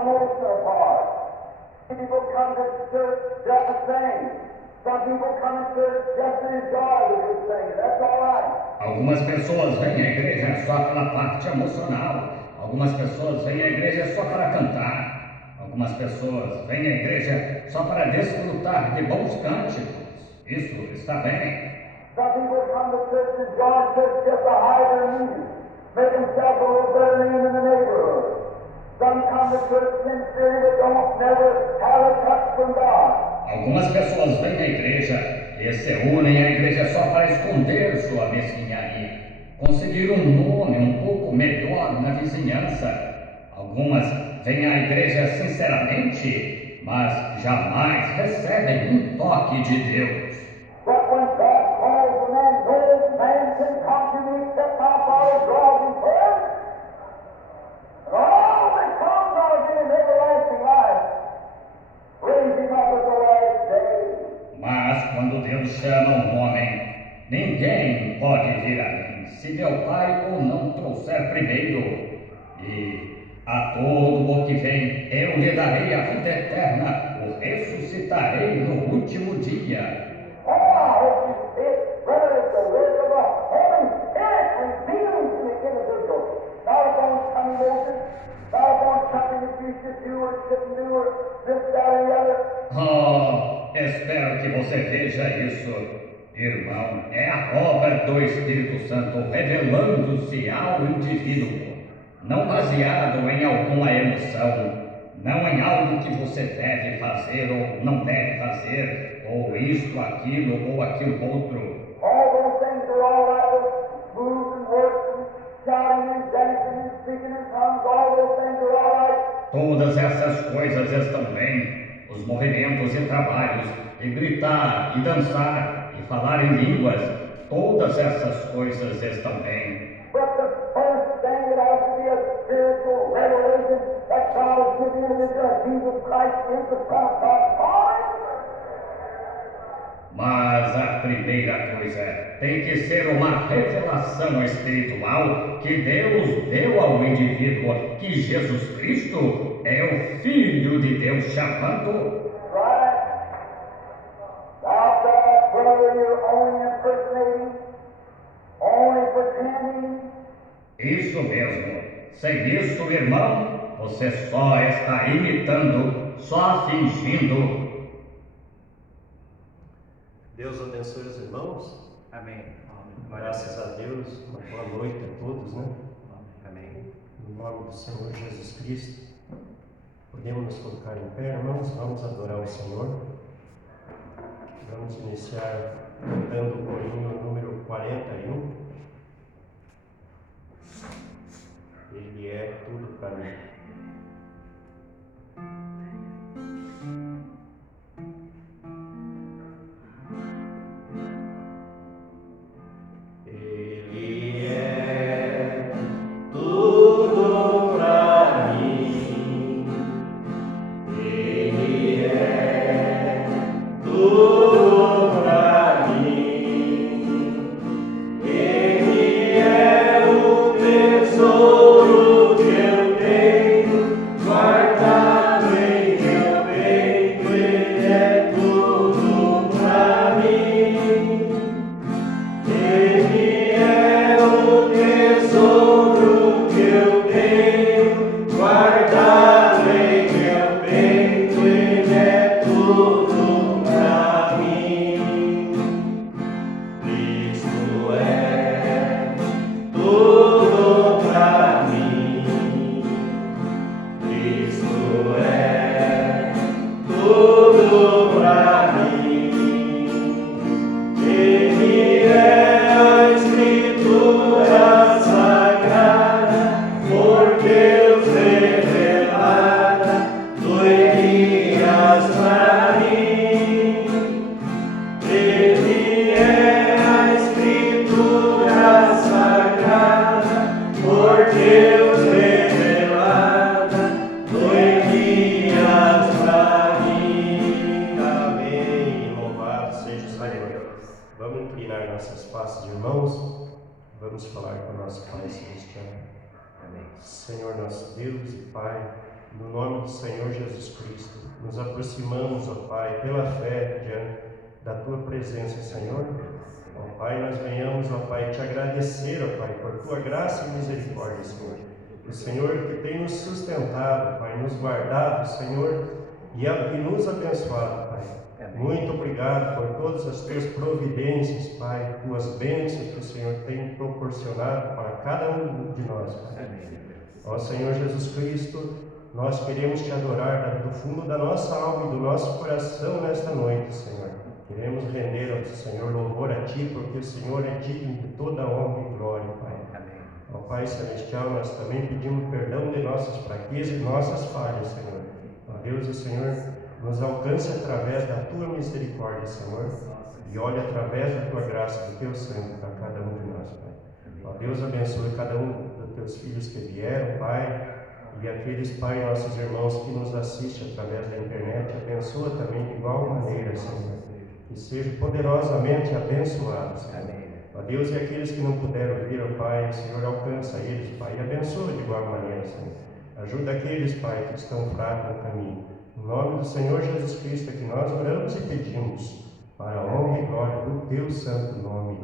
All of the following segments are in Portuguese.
emotional part. Some people come to church just to sing. Some people come to church just to enjoy the good things. That's all right. Algumas pessoas vêm à igreja só pela parte emocional. Algumas pessoas vêm à igreja só para cantar. Algumas pessoas vêm à igreja só para desfrutar de bons cânticos. Isso está bem. Some people come to church and join church just to hide their needs, make themselves a little better name in the neighborhood. Some come to church sincerely but don't never have a touch from God. Algumas pessoas vêm à igreja e se unem à igreja só para esconder sua mesquinharia, conseguir um nome um pouco melhor na vizinhança. Algumas vêm à igreja sinceramente, mas jamais recebem um toque de Deus. But when God calls a man, no man can come to me except my Father draws him first. And all that comes are in everlasting life. Raise him up at the last day. Mas quando Deus chama um homem, ninguém pode vir a mim se meu Pai o não trouxer primeiro. E a todo o que vem eu lhe darei a vida eterna, o ressuscitarei no último dia. Oh, I hope you see it, brother, it's the work of the Holy Spirit revealing to the individual. Not upon some emotions, not upon something that you should do or shouldn't do or this, that, or the other. Oh, espero que você veja isso, irmão. É a obra do Espírito Santo revelando-se ao indivíduo, não baseado em alguma emoção, não em algo que você deve fazer ou não deve fazer, ou isto, aquilo ou aquilo outro. All those things are all right, those moves and works and shouting and dancing and speaking in tongues, all those things are all right. Todas essas coisas estão bem, os movimentos e trabalhos, e gritar, e dançar, e falar em línguas, todas essas coisas estão bem. But the first thing that has to be a spiritual revelation that God has given to Jesus Christ is the Son of God. Always. Mas a primeira coisa tem que ser uma revelação espiritual que Deus deu ao indivíduo, que Jesus Cristo é o Filho de Deus chamando. Right? Thou shalt, brother, you're only impersonating, only pretending. Isso mesmo. Sem isso, irmão, você só está imitando, só fingindo. Deus abençoe os irmãos. Amém. Graças a Deus. Uma boa noite a todos, né? Amém. No nome do Senhor Jesus Cristo. Podemos nos colocar em pé, irmãos? Vamos adorar o Senhor. Vamos iniciar cantando o corinho número 41. Ele é tudo para mim. Ele é tudo para mim. Ele é tudo para mim. Ele é o tesouro que eu tenho guardado em meu peito. Ele é tudo para mim. Ele é o tesouro que eu tenho guardado em meu peito. Ele é tudo para mim. Cristo é tudo para mim. Cristo é tudo para mim. Ele é a Escritura Sagrada, por Deus revelada, do Elias para mim. Ele é a Escritura Sagrada, por Deus revelada, do Elias para mim. Amém. Louvado seja o Senhor. Vamos inclinar nossas faces, irmãos. Vamos falar com o nosso Pai Celestial. Amém. Senhor nosso Deus e Pai, No nome do Senhor Jesus Cristo, nos aproximamos, ó Pai, pela fé diante da Tua presença, Senhor. Ó Pai, nós venhamos, ó Pai, te agradecer, ó Pai, por Tua graça e misericórdia, Senhor. O Senhor que tem nos sustentado, Pai, nos guardado, Senhor, e nos abençoado, Pai. Muito obrigado por todas as Tuas providências, Pai, Tuas bênçãos que o Senhor tem proporcionado para cada um de nós, Pai. Ó Senhor Jesus Cristo, nós queremos Te adorar do fundo da nossa alma e do nosso coração nesta noite, Senhor. Queremos render ao Senhor louvor a Ti, porque o Senhor é digno de toda honra e glória, Pai. Ó Pai Celestial, nós também pedimos perdão de nossas fraquezas e nossas falhas, Senhor. Ó Deus, o Senhor nos alcance através da Tua misericórdia, Senhor, e olhe através da Tua graça, do Teu sangue para cada um de nós, Pai. Ó Deus, abençoe cada um dos Teus filhos que vieram, Pai, e aqueles, Pai, nossos irmãos que nos assistem através da internet, abençoa também de igual maneira, Senhor, que sejam poderosamente abençoados, Senhor. Ó Deus, e aqueles que não puderam vir, ó Pai, o Senhor alcança eles, Pai, e abençoa de igual maneira, Senhor. Ajuda aqueles, Pai, que estão fracos no caminho. Em nome do Senhor Jesus Cristo, é que nós oramos e pedimos, para a honra e glória do Teu santo nome.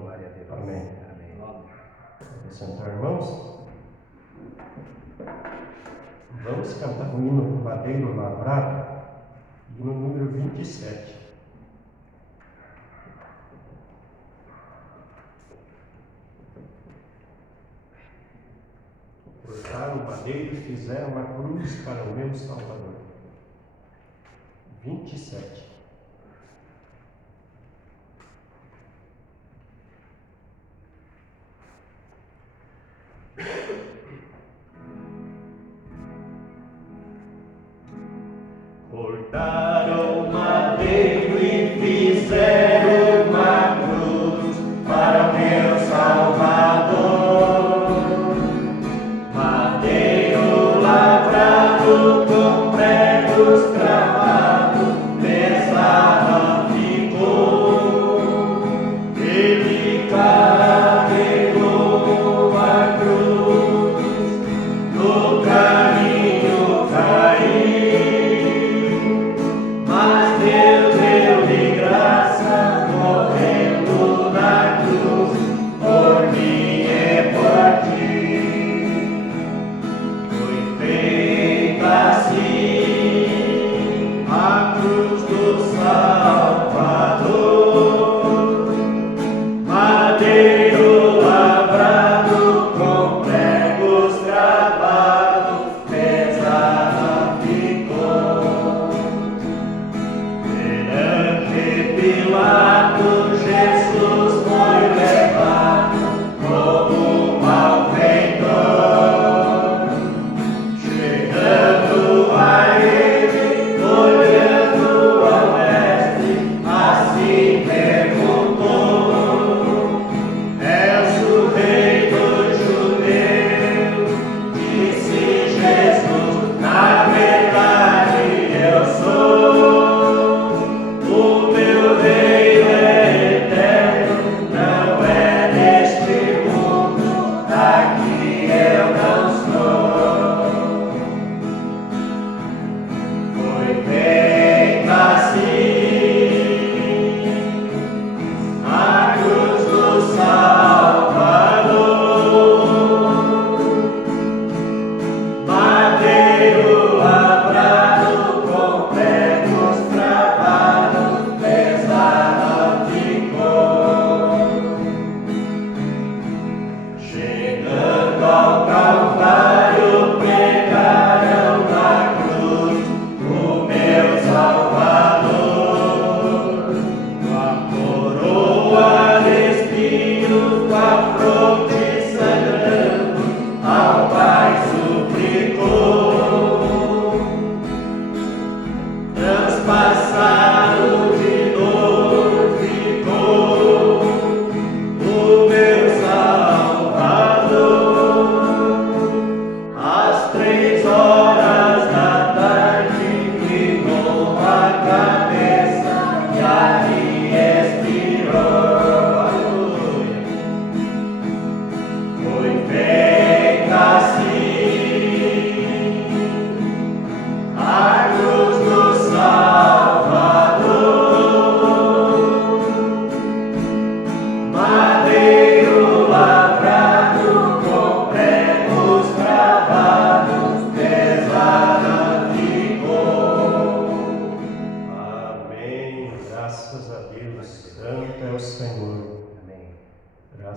Amém. Vamos sentar, irmãos? Vamos cantar o hino Madeiro Lavrado, hino número 27. Cortaram o madeiro e fizeram uma cruz para o meu Salvador. 27. Cortaram madeiro e fizeram uma cruz para o meu Salvador. Madeiro lavrado com pregos cravados, pesada ficou. Ele carregou a cruz, no caminho caiu. Mas Deus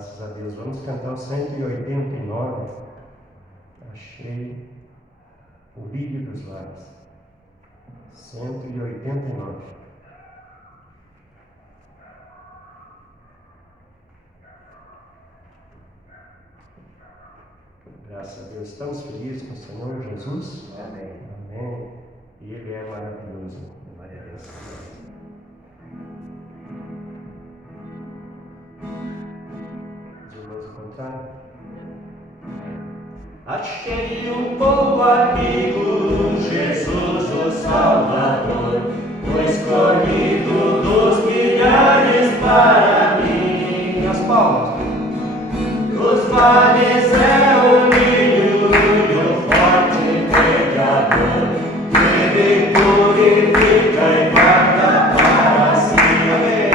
Graças a Deus. Vamos cantar o 189. Achei o lírio dos lábios. 189. Graças a Deus. Estamos felizes com o Senhor Jesus. Amém. Amém. E Ele é maravilhoso. Glória a Deus. Os irmãos encontraram? Achei um bom amigo, Jesus o Salvador, o escolhido dos milhares para mim. As palmas. Os vales é o lírio e o forte pregador, ele purifica e guarda para si. Amém.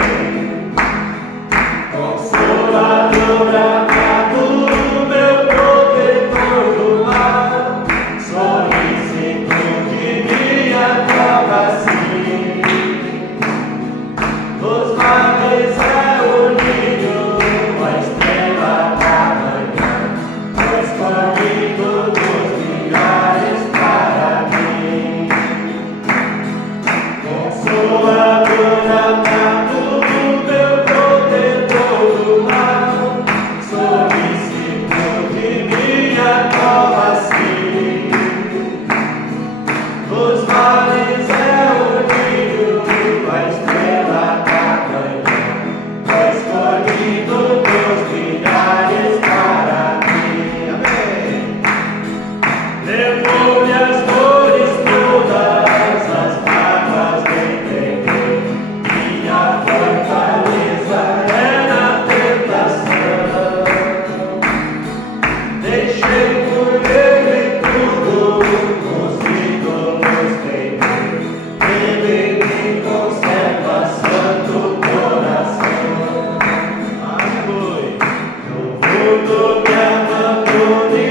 Consolador amado, meu protetor do mal, solicito de minha causa assim. Os vales é o lírio, a estrela da manhã, o escolhido dos milhares para mim. Consolador amado, meu protetor do mal, solicito de minha salvação. Os vales é o lírio, a estrela da manhã, o escolhido dos milhares para mim. Amém. Levou-me as dores todas, as mágoas entreguei, minha fortaleza é na tentação. Deixei por ele tudo, os ídolos teimei, ele me conserva santo coração. Aleluia. No mundo me abandone,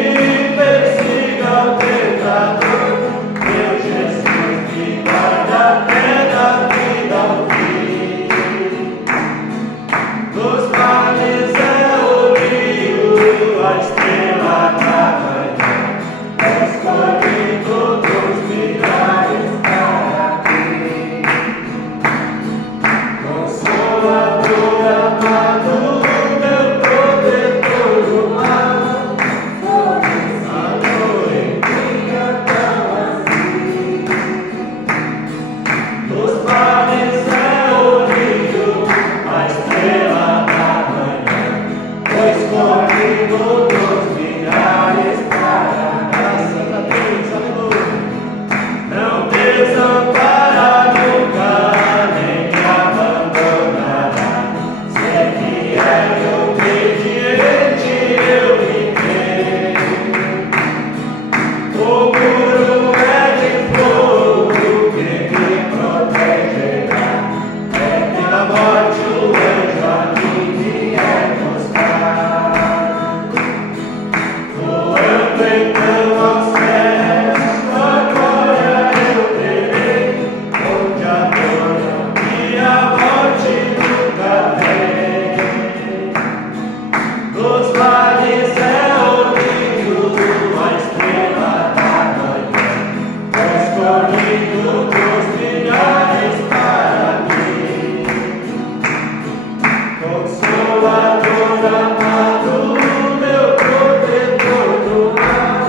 persiga o tentador, meu Jesus me guarda até da vida ao fim. Dos vales é o lírio, a estrela da manhã, o escolhido dos milhares para mim. Consolador amado, meu protetor do mal, aleluia, minha causa assim. Dos vales é o lírio, a estrela da manhã, o escolhido dos milhares para graças a Deus, aleluia. Não desampara nunca, nem me abandonará. Sei que é obediente, eu me creio. O muro é de fogo que me protegerá. É pela morte o anjo a mim vier buscar. Voando então aos céus, a glória eu terei, onde a dor e a morte nunca vem. Dos vales é o lírio, a estrela da manhã, o escolhido dos milhares para mim. Consolador amado, meu protetor do mal,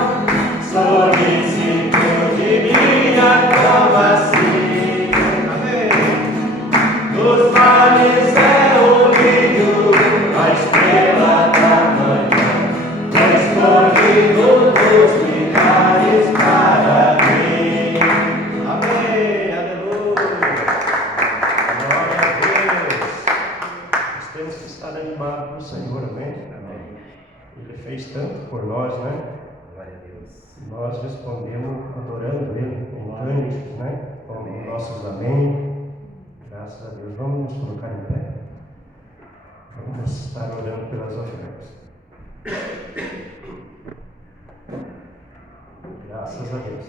solicito de minha salvação. Amém. Dos vales é o lírio, a estrela da manhã, o escolhido dos milhares para mim. Amém. Aleluia. Glória a Deus. Nós temos que estar animados com o Senhor, amém? Amém. Ele fez tanto por nós, né? Glória a Deus. Nós respondemos adorando Ele em cânticos, né? Com Amém. nossos amém. Graças a Deus. Vamos nos colocar em pé. Vamos estar orando pelas ofertas. Graças a Deus.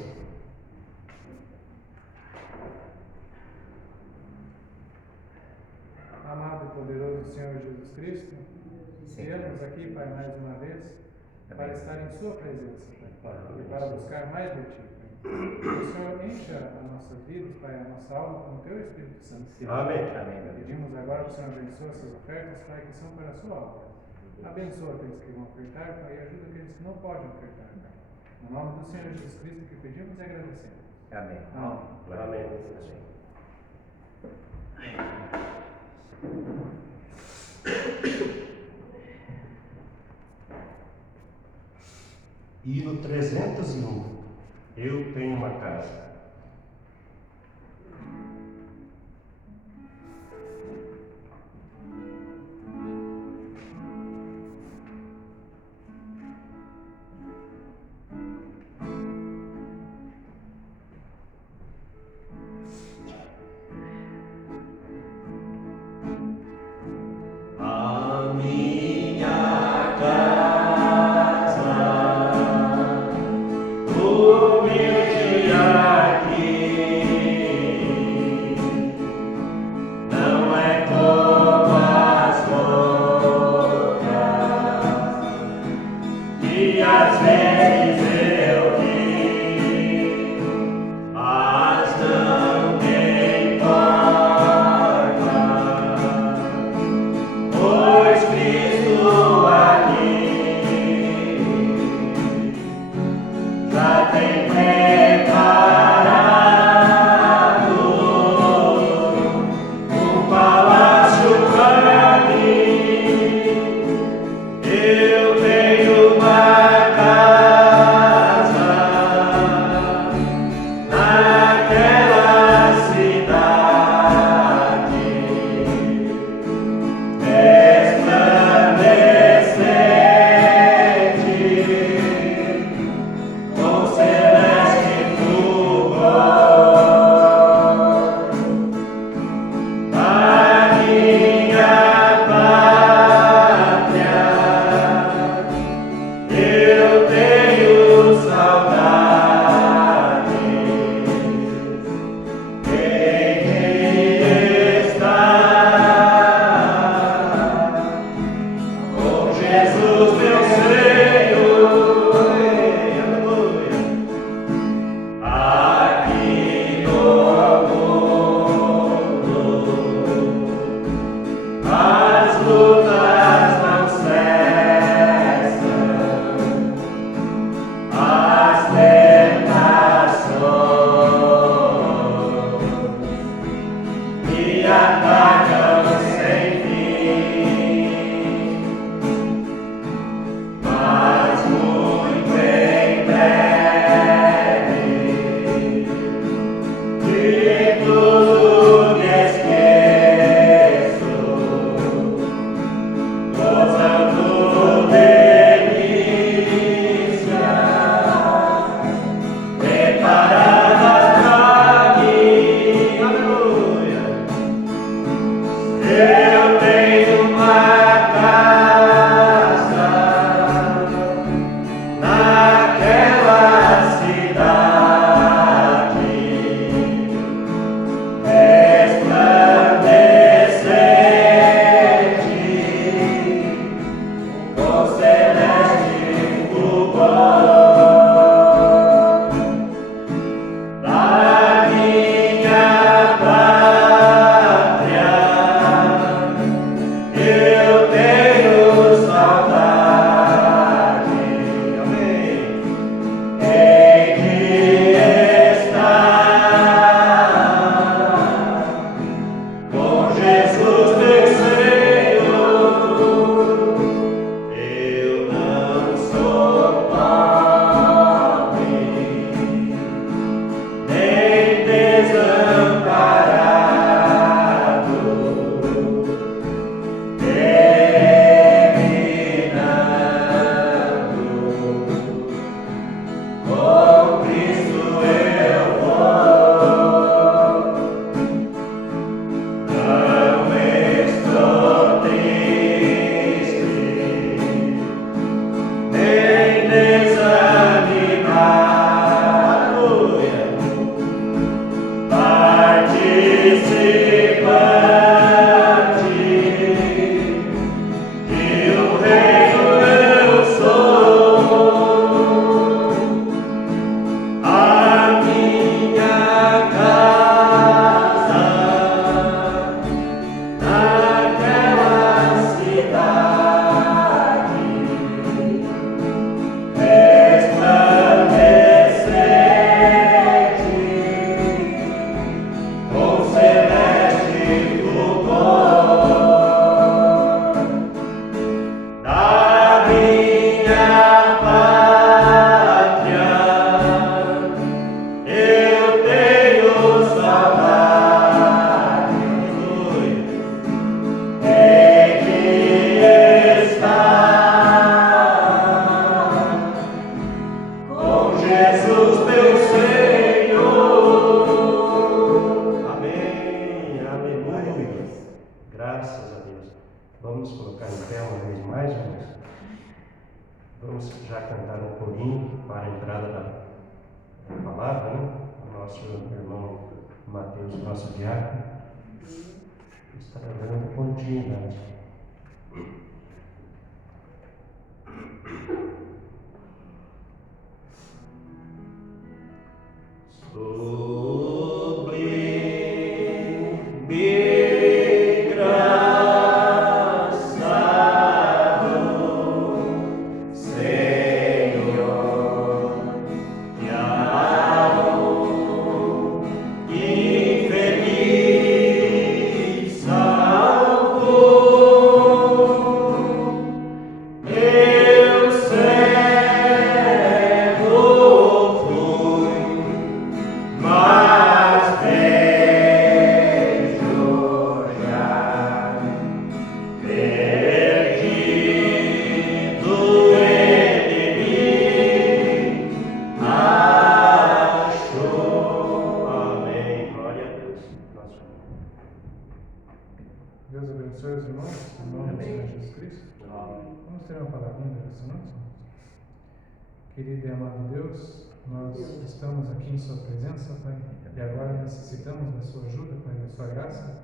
Amado e poderoso Senhor Jesus Cristo, Viemos aqui, Pai, mais uma vez, para estar em Sua presença, Pai, e para buscar mais de Ti, Pai. Que o Senhor encha as nossas vidas, Pai, a nossa alma com o Teu Espírito Santo. Amém. Pedimos agora que o Senhor abençoe essas ofertas, Pai, que são para a Sua obra. Abençoa aqueles que vão ofertar, Pai, e ajuda aqueles que não podem ofertar, Pai. No nome do Senhor Jesus Cristo que pedimos e agradecemos. Amém. Amém. Hino 301. Eu tenho uma casa. A minha casa, humilde aqui, não é como as outras, e às vezes eu vi, mas não me importa. Pois Cristo aqui já tem preparado um palácio para mim. Eu tenho uma casa naquela cidade. Com celeste fulgor, a minha pátria, eu tenho saudades. Quem está com Jesus, meu Senhor, aleluia. Aqui no mundo, as lutas não cessam, as tentações me atacam sem fim. Mas muito em breve de tudo me esqueço, gozando delícias preparadas para mim. Aleluia. Eu tenho uma casa naquela cidade resplandecente, com celeste fulgor. Da minha pátria eu tenho saudade. Amém. Quem que está com Jesus, meu Senhor? Eu não sou pobre, nem desamparado, terminando. Com Cristo eu vou. Não estou triste, nem desanimado. Aleluia. Participante que o cantar um corinho para a entrada da palavra, né? O nosso irmão Mateus, nosso diácono, estará dando continuidade. Deus abençoe os irmãos, em nome do Senhor Jesus Cristo. Vamos ter uma palavrinha de oração. Querido e amado Deus, nós estamos aqui em Sua presença, Pai, e agora necessitamos da Sua ajuda, Pai, da Sua graça,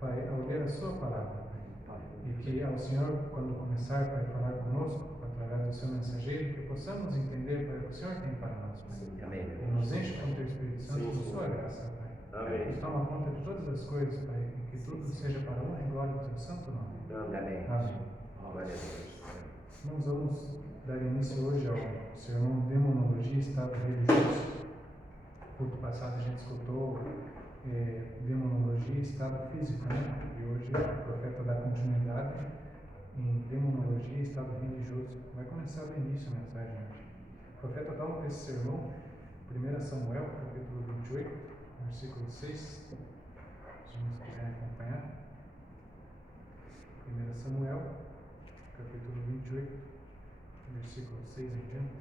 Pai, ao ler a Sua palavra, Pai. E que ao Senhor, quando começar, Pai, a falar conosco, através do Seu mensageiro, que possamos entender, Pai, o que o Senhor tem para nós, Pai. Amém. E nos enche com o Teu Espírito Santo, com Sua graça, Pai. Amém. E toma conta de todas as coisas, Pai, e que tudo seja para a honra e glória do Teu santo nome. Amém. Amém. Glória a Deus. Nós vamos dar início hoje ao sermão Demonologia e Estado Religioso. No culto passado a gente escutou Demonologia e Estado Físico, né? E hoje o profeta dá continuidade em Demonologia e Estado Religioso. Vai começar do início a mensagem hoje. O profeta toma esse sermão, 1 Samuel, capítulo 28, versículo 6. Se vocês quiserem acompanhar. 1 Samuel, capítulo 28, versículo 6 em diante.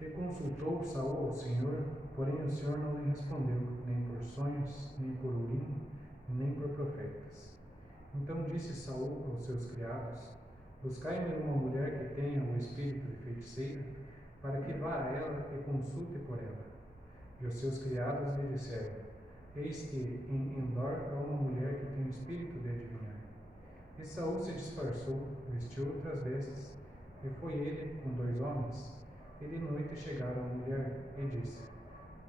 E consultou Saul ao Senhor, porém o Senhor não lhe respondeu, nem por sonhos, nem por urim, nem por profetas. Então disse Saul aos seus criados: Buscai-me uma mulher que tenha o espírito de feiticeira, para que vá a ela e consulte por ela. E os seus criados lhe disseram: Eis que em Endor há uma mulher que tem o espírito de adivinhar. E Saul se disfarçou, vestiu outras vestes, e foi ele com 2 homens. E de noite chegaram a mulher e disse: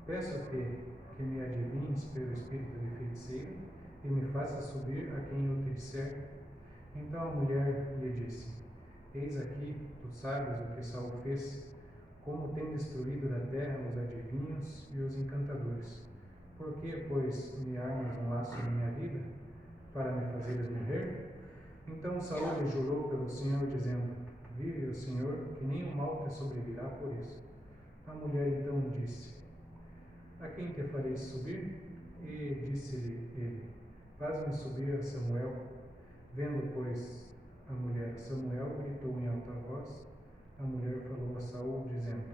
Peço-te que me adivinhes pelo espírito de feiticeira e me faça subir a quem eu te disser. Então a mulher lhe disse: Eis aqui, tu sabes o que Saul fez, como tem destruído da terra os adivinhos e os encantadores. Por que, pois, me armas um laço de minha vida, para me fazeres morrer? Então Saul lhe jurou pelo Senhor, dizendo: Vive o Senhor, que nenhum mal te sobrevirá por isso. A mulher então disse: A quem te farei subir? E disse-lhe ele: Faz-me subir a Samuel. Vendo, pois, a mulher Samuel, gritou em alta voz. A mulher falou a Saul, dizendo: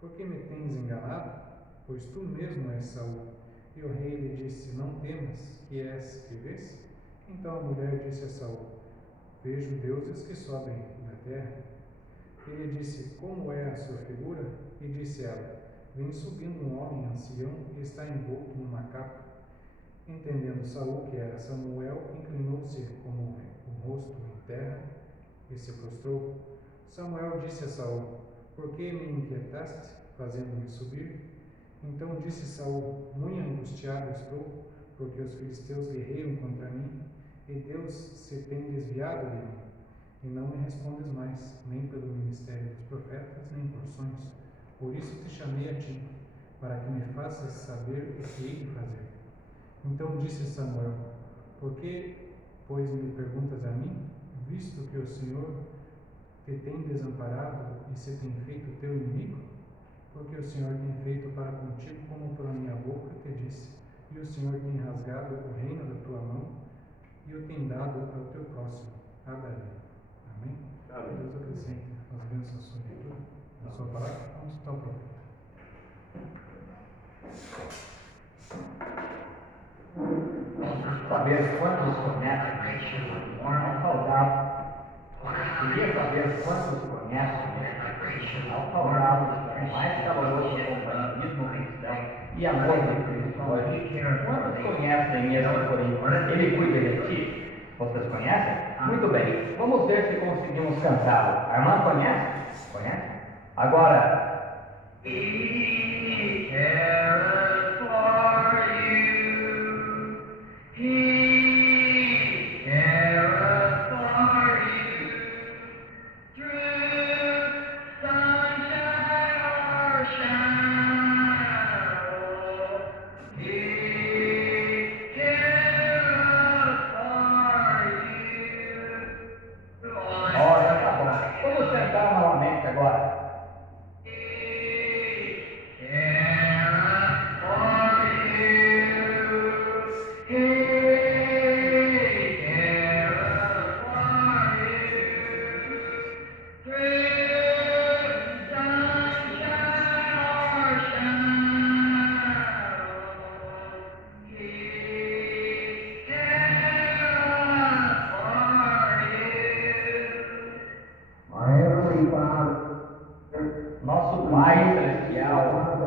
Por que me tens enganado? Pois tu mesmo és Saul. E o rei lhe disse: Não temas, que és que vês? Então a mulher disse a Saul: Vejo deuses que sobem da terra. Ele disse: Como é a sua figura? E disse ela: Vem subindo um homem ancião e está envolto numa capa. Entendendo Saul que era Samuel, inclinou-se com o rosto em terra e se prostrou. Samuel disse a Saul: Por que me inquietaste, fazendo-me subir? Então disse Saul: Muito angustiado estou, porque os filisteus guerreiam contra mim, e Deus se tem desviado de mim. E não me respondes mais, nem pelo ministério dos profetas, nem por sonhos. Por isso te chamei a ti, para que me faças saber o que hei de fazer. Então disse Samuel: Por que, pois, me perguntas a mim, visto que o Senhor te tem desamparado e se tem feito teu inimigo? Porque o Senhor tem feito para contigo como pela minha boca te disse, e o Senhor tem rasgado o reino da tua mão e o tem dado ao teu próximo. a Davi. Amém? Amém. Deus acrescente as bênçãos sobre tudo. Na sua palavra, vamos escutar o profeta. Saber quantos conhecem ao saudável. Queria saber quantos conhecem ao saudável, o mais caloroso companheirismo cristão e amor de Cristo hoje. Quantos conhecem esse Corinto? Ele cuida de ti. Vocês conhecem? Muito bem. Vamos ver se conseguimos cantá-lo. A irmã conhece? Conhece? Agora. He cares for you. He cares for you. Through sunshine or shadow. He cares for you. Olha, tá bom. Vamos tentar novamente agora. Nosso Pai Celestial,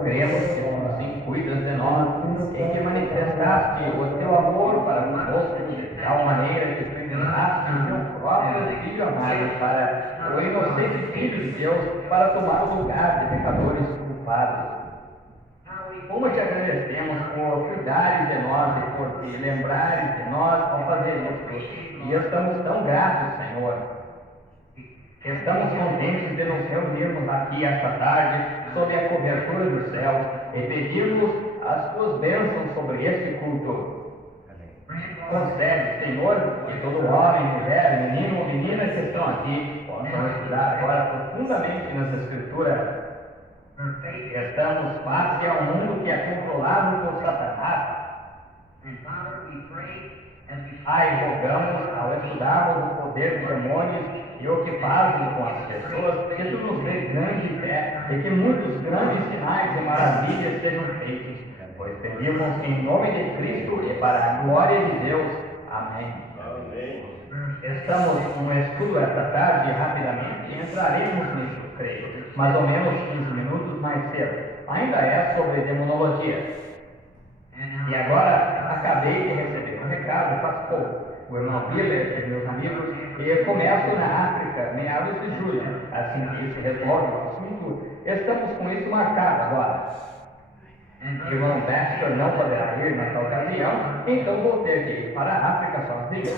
cremos que tu sim cuidas de nós, e que manifestaste o teu amor para conosco de tal maneira que tu enviaste o teu próprio Filho amado para o inocente Filho de Deus, para tomar o lugar de pecadores culpados. Como te agradecemos por cuidares de nós e por te lembrares de nós ao fazer isso, e estamos tão gratos, Senhor. Estamos contentes de nos reunirmos aqui esta tarde, sob a cobertura dos céus, e pedirmos as tuas bênçãos sobre este culto. Concede, Senhor, que todo homem, mulher, menino ou menina que estão aqui possam estudar agora profundamente nas Escrituras. Estamos face a um mundo que é controlado por Satanás. Ai, rogamos, ao estudarmos o poder dos demônios e o que fazem com as pessoas, que tu nos dê grande fé e que muitos grandes sinais e maravilhas sejam feitos, pois pedimos em nome de Cristo e para a glória de Deus. Amém. Amém. Estamos no estudo esta tarde rapidamente e entraremos nisso, creio, mais ou menos 15 minutos mais cedo. Ainda é sobre demonologia. E agora acabei de receber um recado faz pouco. O irmão Miller e meus amigos, e eu começo na África, meados de julho. Assim que isso resolve o assunto, estamos com isso marcado agora. O irmão Baxter não poderá ir nessa ocasião, então vou ter que ir para a África sozinho.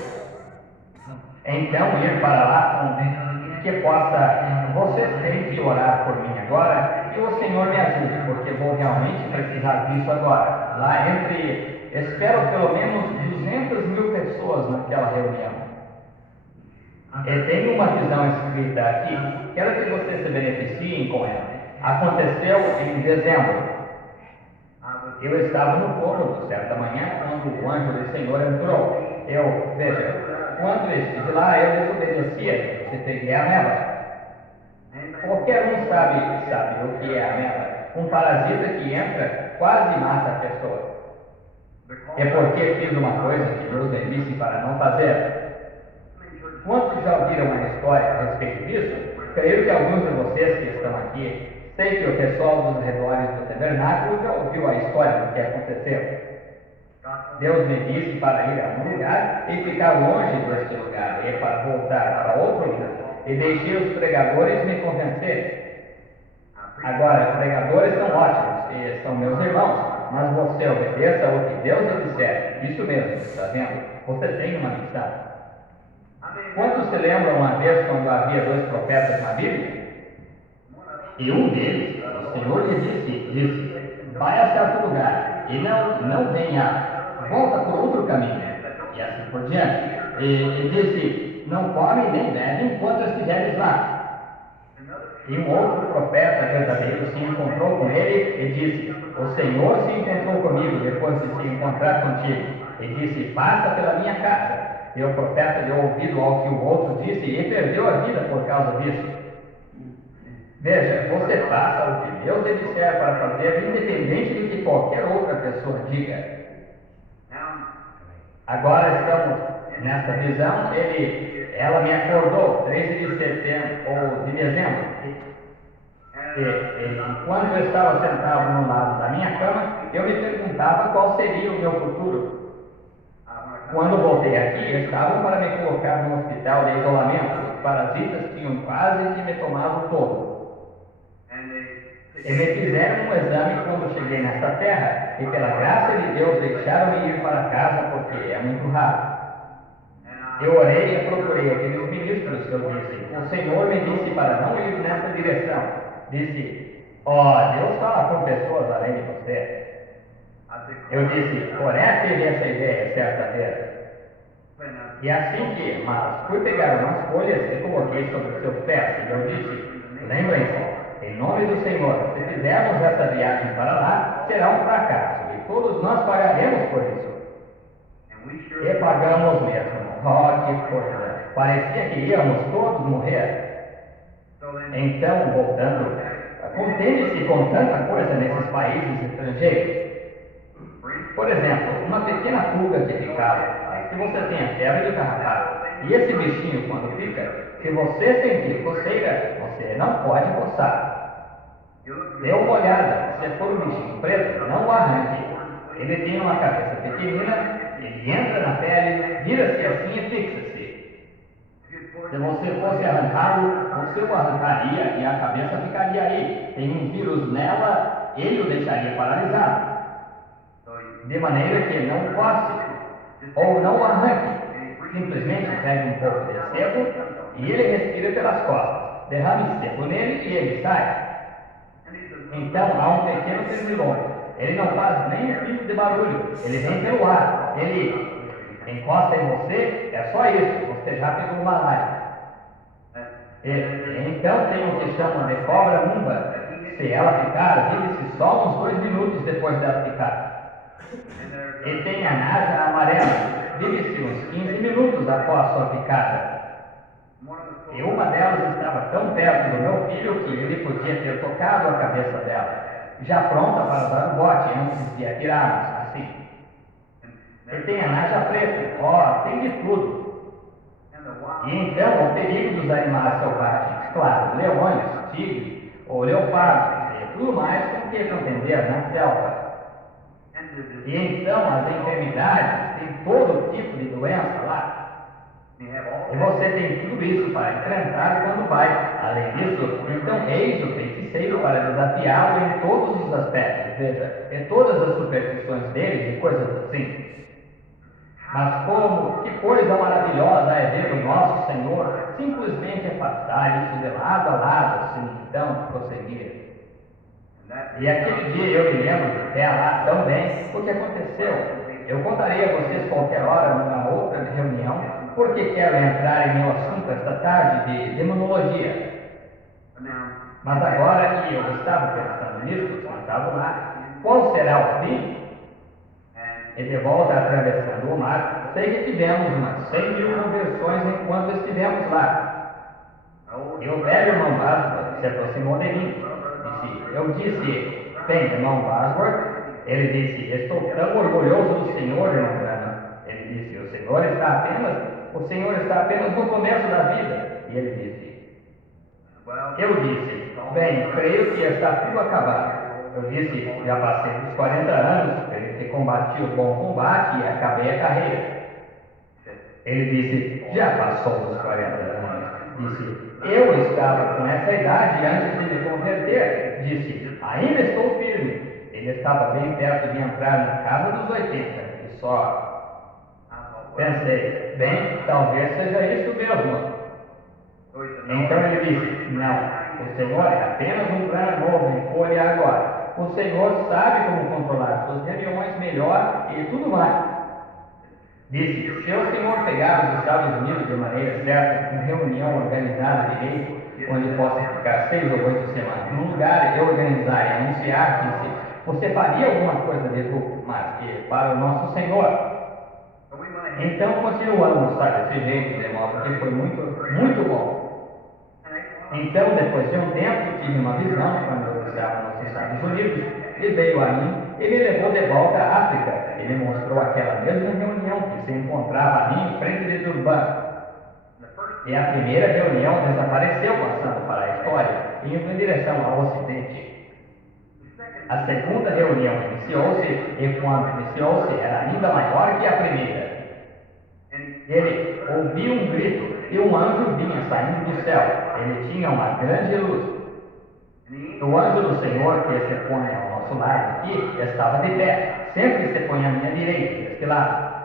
Então, ir para lá com que possa, vocês têm que orar por mim agora, e o Senhor me ajude, porque vou realmente precisar disso agora. Lá espero pelo menos 200.000 pessoas naquela reunião. Eu tenho uma visão escrita aqui, quero que vocês se beneficiem com ela. Aconteceu em dezembro. Eu estava no fórum certa manhã, quando o anjo do Senhor entrou. Veja, quando eu estive lá, eu desobedeci, você peguei a ameba. Qualquer um sabe o que é a ameba. Um parasita que entra, quase mata a pessoa. É porque fiz uma coisa que Deus me disse para não fazer. Quantos já ouviram uma história a respeito disso? Creio que alguns de vocês que estão aqui, sei que o pessoal dos arredores do tabernáculo já ouviu a história do que aconteceu. Deus me disse para ir a um lugar e ficar longe deste lugar, e para voltar para outro lugar. E deixei os pregadores me convencerem. Agora, os pregadores são ótimos, e são meus irmãos, mas você obedeça o que Deus lhe disser. Isso mesmo, está vendo? Você tem uma missão. Quantos se lembram uma vez quando havia 2 profetas na Bíblia? E um deles, o Senhor lhe disse, vai a certo lugar, e não venha, volta por outro caminho, e assim por diante. E disse, não come nem bebe enquanto estiveres lá. E um outro profeta verdadeiro se encontrou com ele e disse, o Senhor se encontrou comigo depois de se encontrar contigo. E disse, passa pela minha casa. E o profeta deu ouvido ao que o outro disse e perdeu a vida por causa disso. Veja, você faça o que Deus lhe disser para fazer, independente do que qualquer outra pessoa diga. Agora estamos nesta visão, ela me acordou 13 de setembro ou de dezembro. E enquanto eu estava sentado no lado da minha cama, eu me perguntava qual seria o meu futuro. Quando voltei aqui, estavam para me colocar no hospital de isolamento. Os parasitas tinham quase que me tomado todo. E me fizeram um exame quando cheguei nesta terra, e pela graça de Deus deixaram-me ir para casa porque é muito raro. Eu orei e procurei aqueles ministros, eu disse, o Senhor me disse para não ir nessa direção. Disse, Deus fala com pessoas além de você. Eu disse, Coré teve essa ideia certa vez. E assim que, mas fui pegar umas folhas e coloquei sobre os seus pés, e eu disse, lembrem-se, em nome do Senhor, se fizermos essa viagem para lá, será um fracasso, e todos nós pagaremos por isso. E pagamos mesmo. Que coisa! Parecia que íamos todos morrer. Então, voltando, contente-se com tanta coisa nesses países estrangeiros. Por exemplo, uma pequena pulga que picava. Se você tem a febre do carrapato, e esse bichinho quando pica, se você sentir coceira, você não pode coçar. Dê uma olhada, se for um bichinho preto, não o arranque. Ele tem uma cabeça pequenina, ele entra na pele, vira-se assim e fixa-se. Se você fosse arrancá-lo, você o arrancaria e a cabeça ficaria aí. Tem um vírus nela, ele o deixaria paralisado. De maneira que não coce, ou não o arranque. Simplesmente pegue um pouco de sebo e ele respira pelas costas. Derrame sebo nele e ele sai. Então há um pequeno pernilongo. Ele não faz nem um pingo de barulho. Ele vem pelo ar. Ele encosta em você, é só isso. Você já pegou malária. Então tem o que chamam de cobra mumba. Se ela picar, vive-se só uns 2 minutos depois dela picar. E tem a naja amarela. Vive-se uns 15 minutos após sua picada. E uma delas estava tão perto do meu filho que ele podia ter tocado a cabeça dela, já pronta para dar o bote antes de atirarmos, assim. E tem a naja preta, tem de tudo. E então o perigo dos animais selvagens, claro, leões, tigres ou leopardos e tudo mais com que contender na selva. E então as enfermidades, tem todo tipo de doença lá. E você tem tudo isso para enfrentar quando vai. Além disso, então eis o feiticeiro para desafiá-lo em todos os aspectos, veja, em todas as superstições deles e coisas assim. Mas que coisa maravilhosa é ver o nosso Senhor simplesmente afastar isso de lado a lado, se então prosseguir. E aquele dia eu me lembro até lá tão bem o que aconteceu. Eu contarei a vocês qualquer hora numa outra reunião, porque quero entrar em meu assunto esta tarde de demonologia. Mas agora que eu estava pensando nisso, sentado lá, qual será o fim? E de volta atravessando o mar, sei que tivemos umas 100.000 conversões enquanto estivemos lá. E o velho irmão Basworth se aproximou de mim. Eu disse, bem, irmão Basworth, ele disse, estou tão orgulhoso do Senhor, irmão Branham. Ele disse, o Senhor está apenas no começo da vida. E ele disse, eu disse, bem, creio que está tudo acabado. Eu disse, já passei dos 40 anos, creio que combati o bom combate e acabei a carreira. Ele disse, já passou dos 40 anos. Disse, eu estava com essa idade antes de me converter. Disse, ainda estou firme. Ele estava bem perto de entrar na casa dos 80 e só pensei, bem, talvez seja isso mesmo. Então ele disse, não, o Senhor é apenas um plano novo em folha agora. O Senhor sabe como controlar suas reuniões melhor e tudo mais. Disse, se o Senhor pegar os Estados Unidos de maneira certa, com reunião organizada direito, onde possa ficar 6 ou 8 semanas, num lugar e organizar e anunciar, disse, você faria alguma coisa de tudo, mas que para o nosso Senhor. Então continuamos, sabe, desse jeito, de modo que foi muito bom. Então, depois de um tempo, tive uma visão quando eu estava nos Estados Unidos, e veio a mim e me levou de volta à África. Ele mostrou aquela mesma reunião que se encontrava ali em frente de Durban. E a primeira reunião desapareceu, passando para a história, indo em direção ao Ocidente. A segunda reunião iniciou-se, e quando iniciou-se era ainda maior que a primeira. Ele ouviu um grito, e um anjo vinha saindo do céu. Ele tinha uma grande luz. O anjo do Senhor, que se põe ao nosso lado aqui, estava de pé. Sempre se põe à minha direita, deste lado.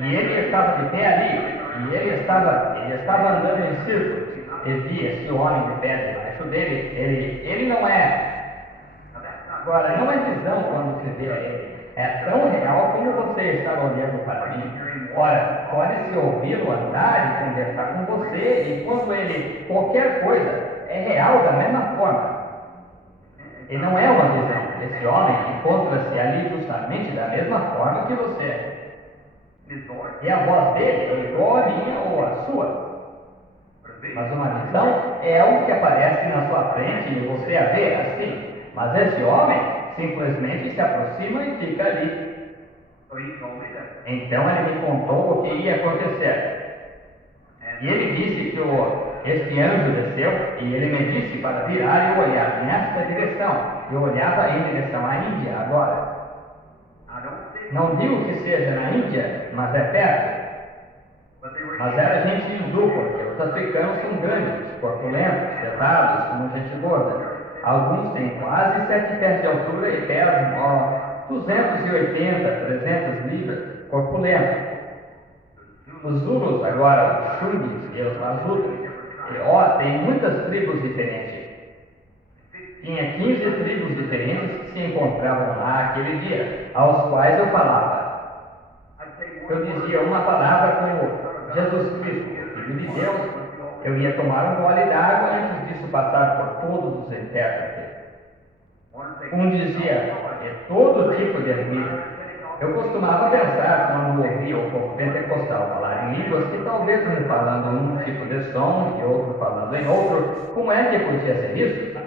E ele estava de pé ali, e ele estava andando em círculos. E vi esse homem de pé debaixo dele. Ele não é. Agora, não é visão quando se vê a ele. É tão real como você está olhando para mim. Ora, pode-se ouvi-lo andar e conversar com você, e quando ele, qualquer coisa, é real da mesma forma. E não é uma visão. Esse homem encontra-se ali justamente da mesma forma que você. E a voz dele é igual a minha ou a sua. Mas uma visão é algo que aparece na sua frente e você a vê assim. Mas esse homem simplesmente se aproxima e fica ali. Então ele me contou o que ia acontecer. E ele disse que este anjo desceu e ele me disse para virar e olhar nesta direção. Eu olhava em direção à Índia agora. Não digo que seja na Índia, mas é perto. Mas era gente hindu, porque os africanos são grandes, corpulentos, pesados, como gente gorda. Alguns têm quase 7 pés de altura e pesam 280, 300 libras, corpulentos. Os Zulus, agora, os Xungis e os Mazutas, têm muitas tribos diferentes. Tinha 15 tribos diferentes que se encontravam lá aquele dia, aos quais eu falava. Eu dizia uma palavra como Jesus Cristo, Filho de Deus. Eu ia tomar um gole d'água antes disso passar por todos os intérpretes. Um dizia, é todo tipo de ruído. Eu costumava pensar, quando ouvia o povo pentecostal falar em línguas, que talvez um falando em um tipo de som e outro falando em outro, como é que podia ser isso?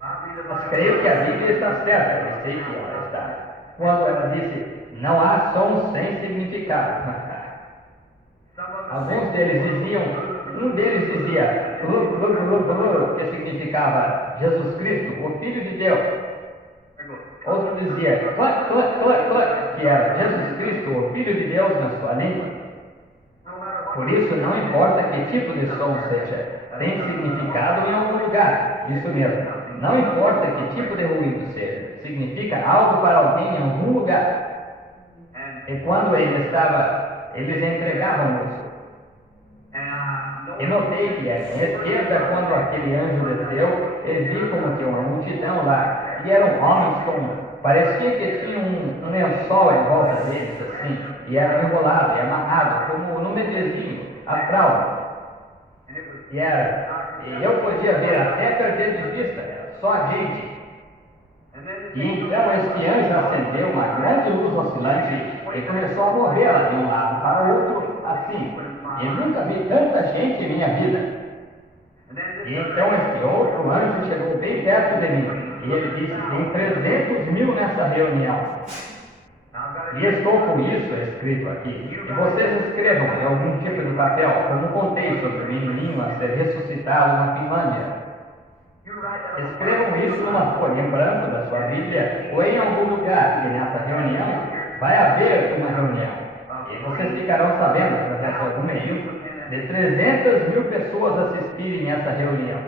Mas creio que a Bíblia está certa, eu sei que ela está. Quando ela disse, não há som sem significado. Alguns deles diziam, um deles dizia, que significava Jesus Cristo, o Filho de Deus. Outro dizia, que era Jesus Cristo, o Filho de Deus na sua língua. Por isso, não importa que tipo de som seja, tem significado em algum lugar. Isso mesmo. Não importa que tipo de ruído seja, significa algo para alguém em algum lugar. E quando eles entregavam isso. E notei que à esquerda, quando aquele anjo desceu, eu vi como que uma multidão lá, e eram homens parecia que tinham um lençol em volta deles, assim, e eram enrolados e amarrados, como no medezinho, a fralda. E eu podia ver até perder de vista, só a gente. E então este anjo acendeu uma grande luz oscilante e começou a mover ela de um lado para o outro, assim. E nunca vi tanta gente em minha vida. E então este outro anjo chegou bem perto de mim. E ele disse, tem 300 mil nessa reunião. E estou com isso escrito aqui. E vocês escrevam em algum tipo de papel, como contei sobre o menininho a ser ressuscitado na Finlândia. Escrevam isso numa folha em branco da sua Bíblia ou em algum lugar, que nessa reunião vai haver uma reunião. E vocês ficarão sabendo, através de algum meio, de 300 mil pessoas assistirem essa reunião.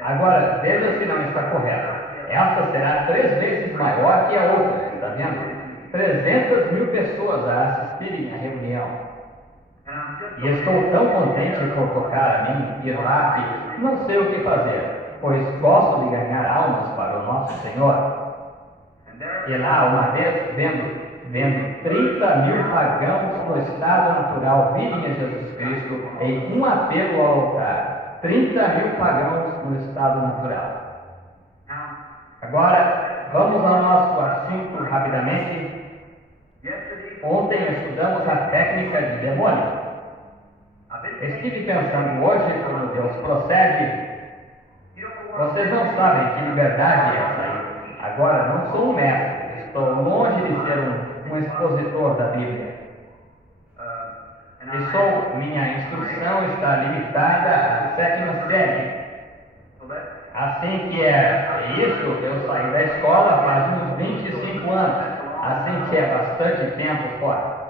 Agora, veja se não está correto. Essa será 3 vezes maior que a outra, está vendo? 300 mil pessoas a assistirem à reunião. E estou tão contente por tocar a mim, ir lá, que não sei o que fazer, pois gosto de ganhar almas para o nosso Senhor. E lá, uma vez, vendo 30 mil pagãos no estado natural virem a Jesus Cristo em um apelo ao altar. 30 mil pagãos no estado natural. Agora, vamos ao nosso assunto rapidamente. Ontem estudamos a técnica de demônio. Estive pensando hoje como Deus procede. Vocês não sabem que liberdade é essa aí. Agora, não sou um mestre, estou longe de ser um expositor da Bíblia. Minha instrução está limitada à 7ª série. Assim que é isso, eu saí da escola faz uns 25 anos. Assim que é bastante tempo fora.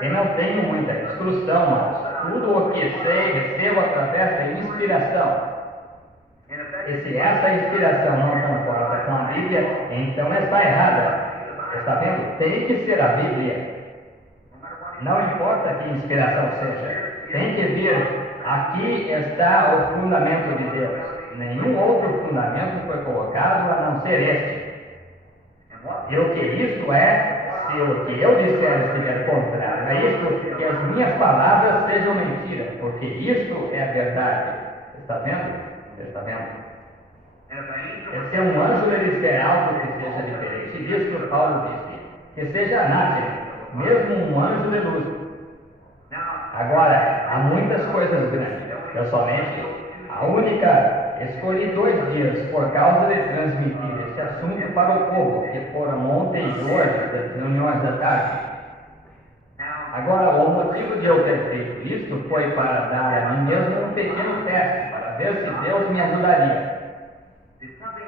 Eu não tenho muita instrução, mas tudo o que sei recebo através da inspiração. E se essa inspiração não concorda com a Bíblia, então está errada. Está vendo? Tem que ser a Bíblia. Não importa que inspiração seja, tem que vir. Aqui está o fundamento de Deus. Nenhum outro fundamento foi colocado a não ser este. E o que isto é, se o que eu disser estiver contrário a isto, que as minhas palavras sejam mentira, porque isto é a verdade. Está vendo? Está vendo? Se um anjo lhe disser algo que seja diferente disto, Paulo disse, que seja anátema, mesmo um anjo de luz. Agora, há muitas coisas grandes. Eu somente, a única, escolhi 2 dias por causa de transmitir este assunto para o povo, que foram ontem e hoje das reuniões da tarde. Agora, o motivo de eu ter feito isto foi para dar a mim mesmo um pequeno teste, para ver se Deus me ajudaria.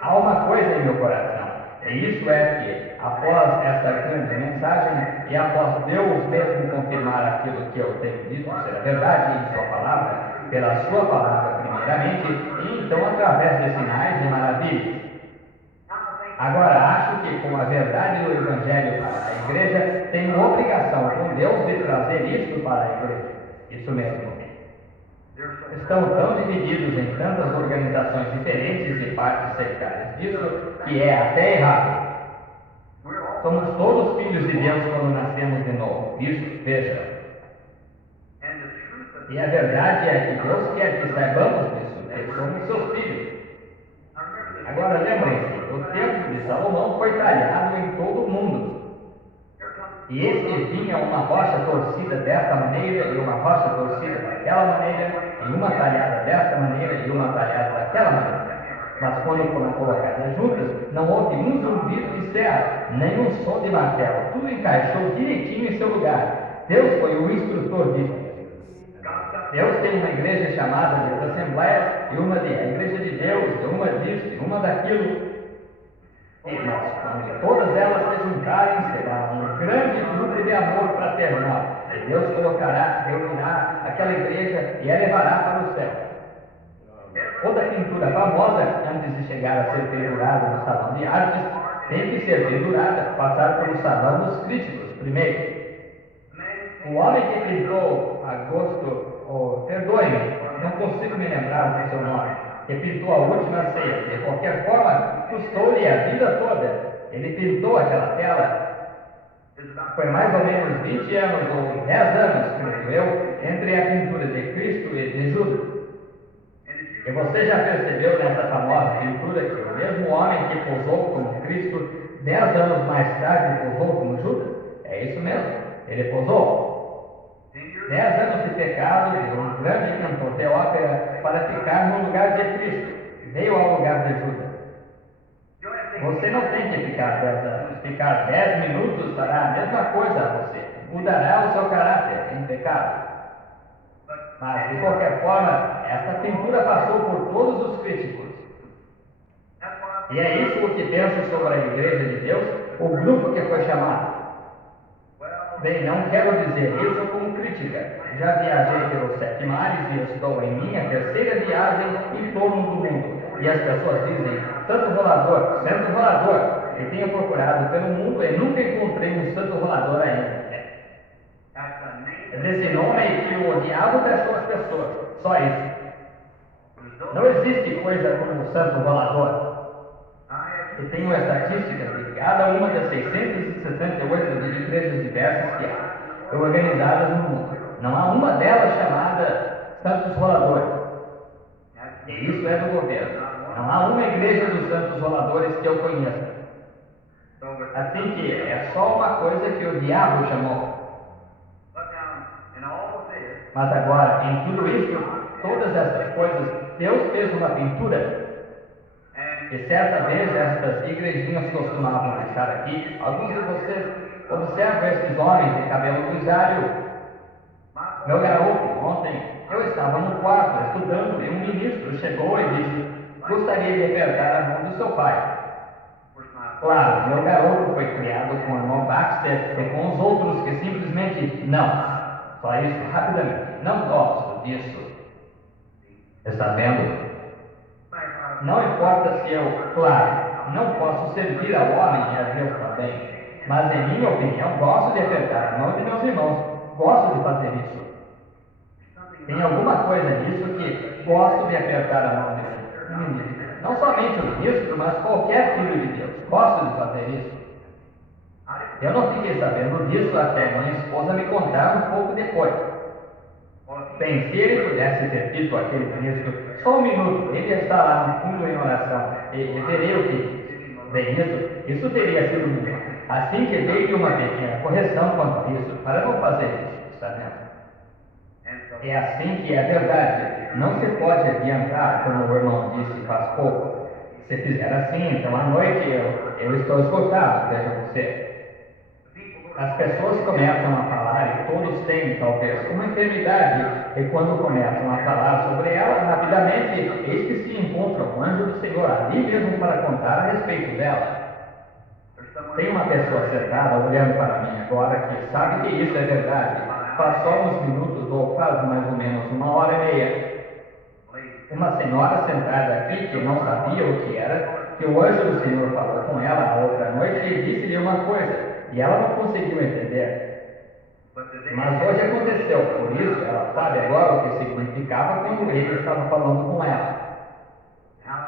Há uma coisa em meu coração, e isso é que, após esta grande mensagem, e após Deus mesmo confirmar aquilo que eu tenho dito ser a verdade em sua palavra, pela sua palavra primeiramente, e então através de sinais e maravilhas. Agora, acho que com a verdade do Evangelho para a igreja, tenho obrigação com Deus de trazer isto para a igreja. Isso mesmo. Estão tão divididos em tantas organizações diferentes e partes sectárias disso, que é até errado. Somos todos filhos de Deus quando nascemos de novo. Isso, veja. E a verdade é que Deus quer que saibamos disso, que somos seus filhos. Agora lembrem-se, o templo de Salomão foi talhado em todo o mundo. E este vinha uma rocha torcida desta maneira e uma rocha torcida daquela maneira, e uma talhada desta maneira e uma talhada daquela maneira. Mas quando foram colocadas juntas, não houve um zumbido de serra, nem um som de martelo. Tudo encaixou direitinho em seu lugar. Deus foi o instrutor disso. Deus tem uma igreja chamada de Assembleias, e uma de a Igreja de Deus, e uma disso, e uma daquilo. E nós, quando todas elas se juntarem, será um grande grupo de amor fraternal. E Deus reunirá aquela igreja e a levará para o céu. Outra pintura famosa, antes de chegar a ser pendurada no salão de artes, tem que ser pendurada, passar pelo salão dos críticos primeiro. O homem que pintou perdoe-me, não consigo me lembrar do seu nome, que pintou a última ceia, de qualquer forma, custou-lhe a vida toda. Ele pintou aquela tela. Foi mais ou menos 20 anos ou 10 anos, creio eu, entre a pintura de Cristo e de Judas. E você já percebeu nessa famosa pintura que o mesmo homem que posou como Cristo, 10 anos mais tarde posou como Judas? É isso mesmo, ele posou. 10 anos de pecado de um grande cantor de ópera para ficar no lugar de Cristo. Veio ao lugar de Judas. Você não tem que ficar 10 anos. Ficar 10 minutos fará a mesma coisa a você. Mudará o seu caráter em pecado. Mas, de qualquer forma, essa pintura passou por todos os críticos. E é isso o que penso sobre a Igreja de Deus, o grupo que foi chamado. Bem, não quero dizer isso como crítica. Já viajei pelos 7 mares e estou em minha 3ª viagem em torno do mundo. E as pessoas dizem, santo rolador, e tenho procurado pelo mundo e nunca encontrei um santo rolador ainda. Desse nome que o diabo deixou as pessoas, só isso. Não existe coisa como o santo rolador. E tenho estatísticas de cada uma das 668 igrejas diversas que há, organizadas no mundo. Não há uma delas chamada Santos Roladores. E isso é do governo. Não há uma igreja dos Santos Roladores que eu conheça. Assim que é só uma coisa que o diabo chamou. Mas agora, em tudo isso, todas essas coisas, Deus fez uma pintura. E certa vez, estas igrejinhas costumavam estar aqui. Alguns de vocês observam esses homens de cabelo grisalho. Meu garoto, ontem, eu estava no quarto estudando e um ministro chegou e disse: gostaria de apertar a mão do seu pai. Claro, meu garoto foi criado com o irmão Baxter e com os outros que simplesmente não. Só isso, rapidamente. Não gosto disso. Está vendo? Não importa se eu, claro, não posso servir ao homem e a Deus também. Mas, em minha opinião, gosto de apertar a mão de meus irmãos. Gosto de fazer isso. Tem alguma coisa nisso que gosto de apertar a mão de um ministro. Não somente o ministro, mas qualquer filho de Deus. Gosto de fazer isso. Eu não fiquei sabendo disso até minha esposa me contar um pouco depois. Bem, se ele pudesse ter dito àquele ministro, só um minuto, ele está lá no fundo em oração, e verei o que. Bem, isso teria sido melhor. Assim que dei uma pequena correção quanto a isso, para não fazer isso, está vendo? É assim que é verdade. Não se pode adiantar, como o irmão disse faz pouco. Se fizer assim, então à noite eu estou esgotado, veja você. As pessoas começam a falar, e todos têm, talvez, uma enfermidade, e quando começam a falar sobre ela, rapidamente, eis que se encontra um anjo do Senhor ali mesmo para contar a respeito dela. Tem uma pessoa sentada olhando para mim agora que sabe que isso é verdade. Faz só uns minutos, ou faz mais ou menos 1h30. Uma senhora sentada aqui que não sabia o que era, que o anjo do Senhor falou com ela a outra noite e disse-lhe uma coisa. E ela não conseguiu entender. Mas hoje aconteceu, por isso ela sabe agora o que significava quando ele estava falando com ela.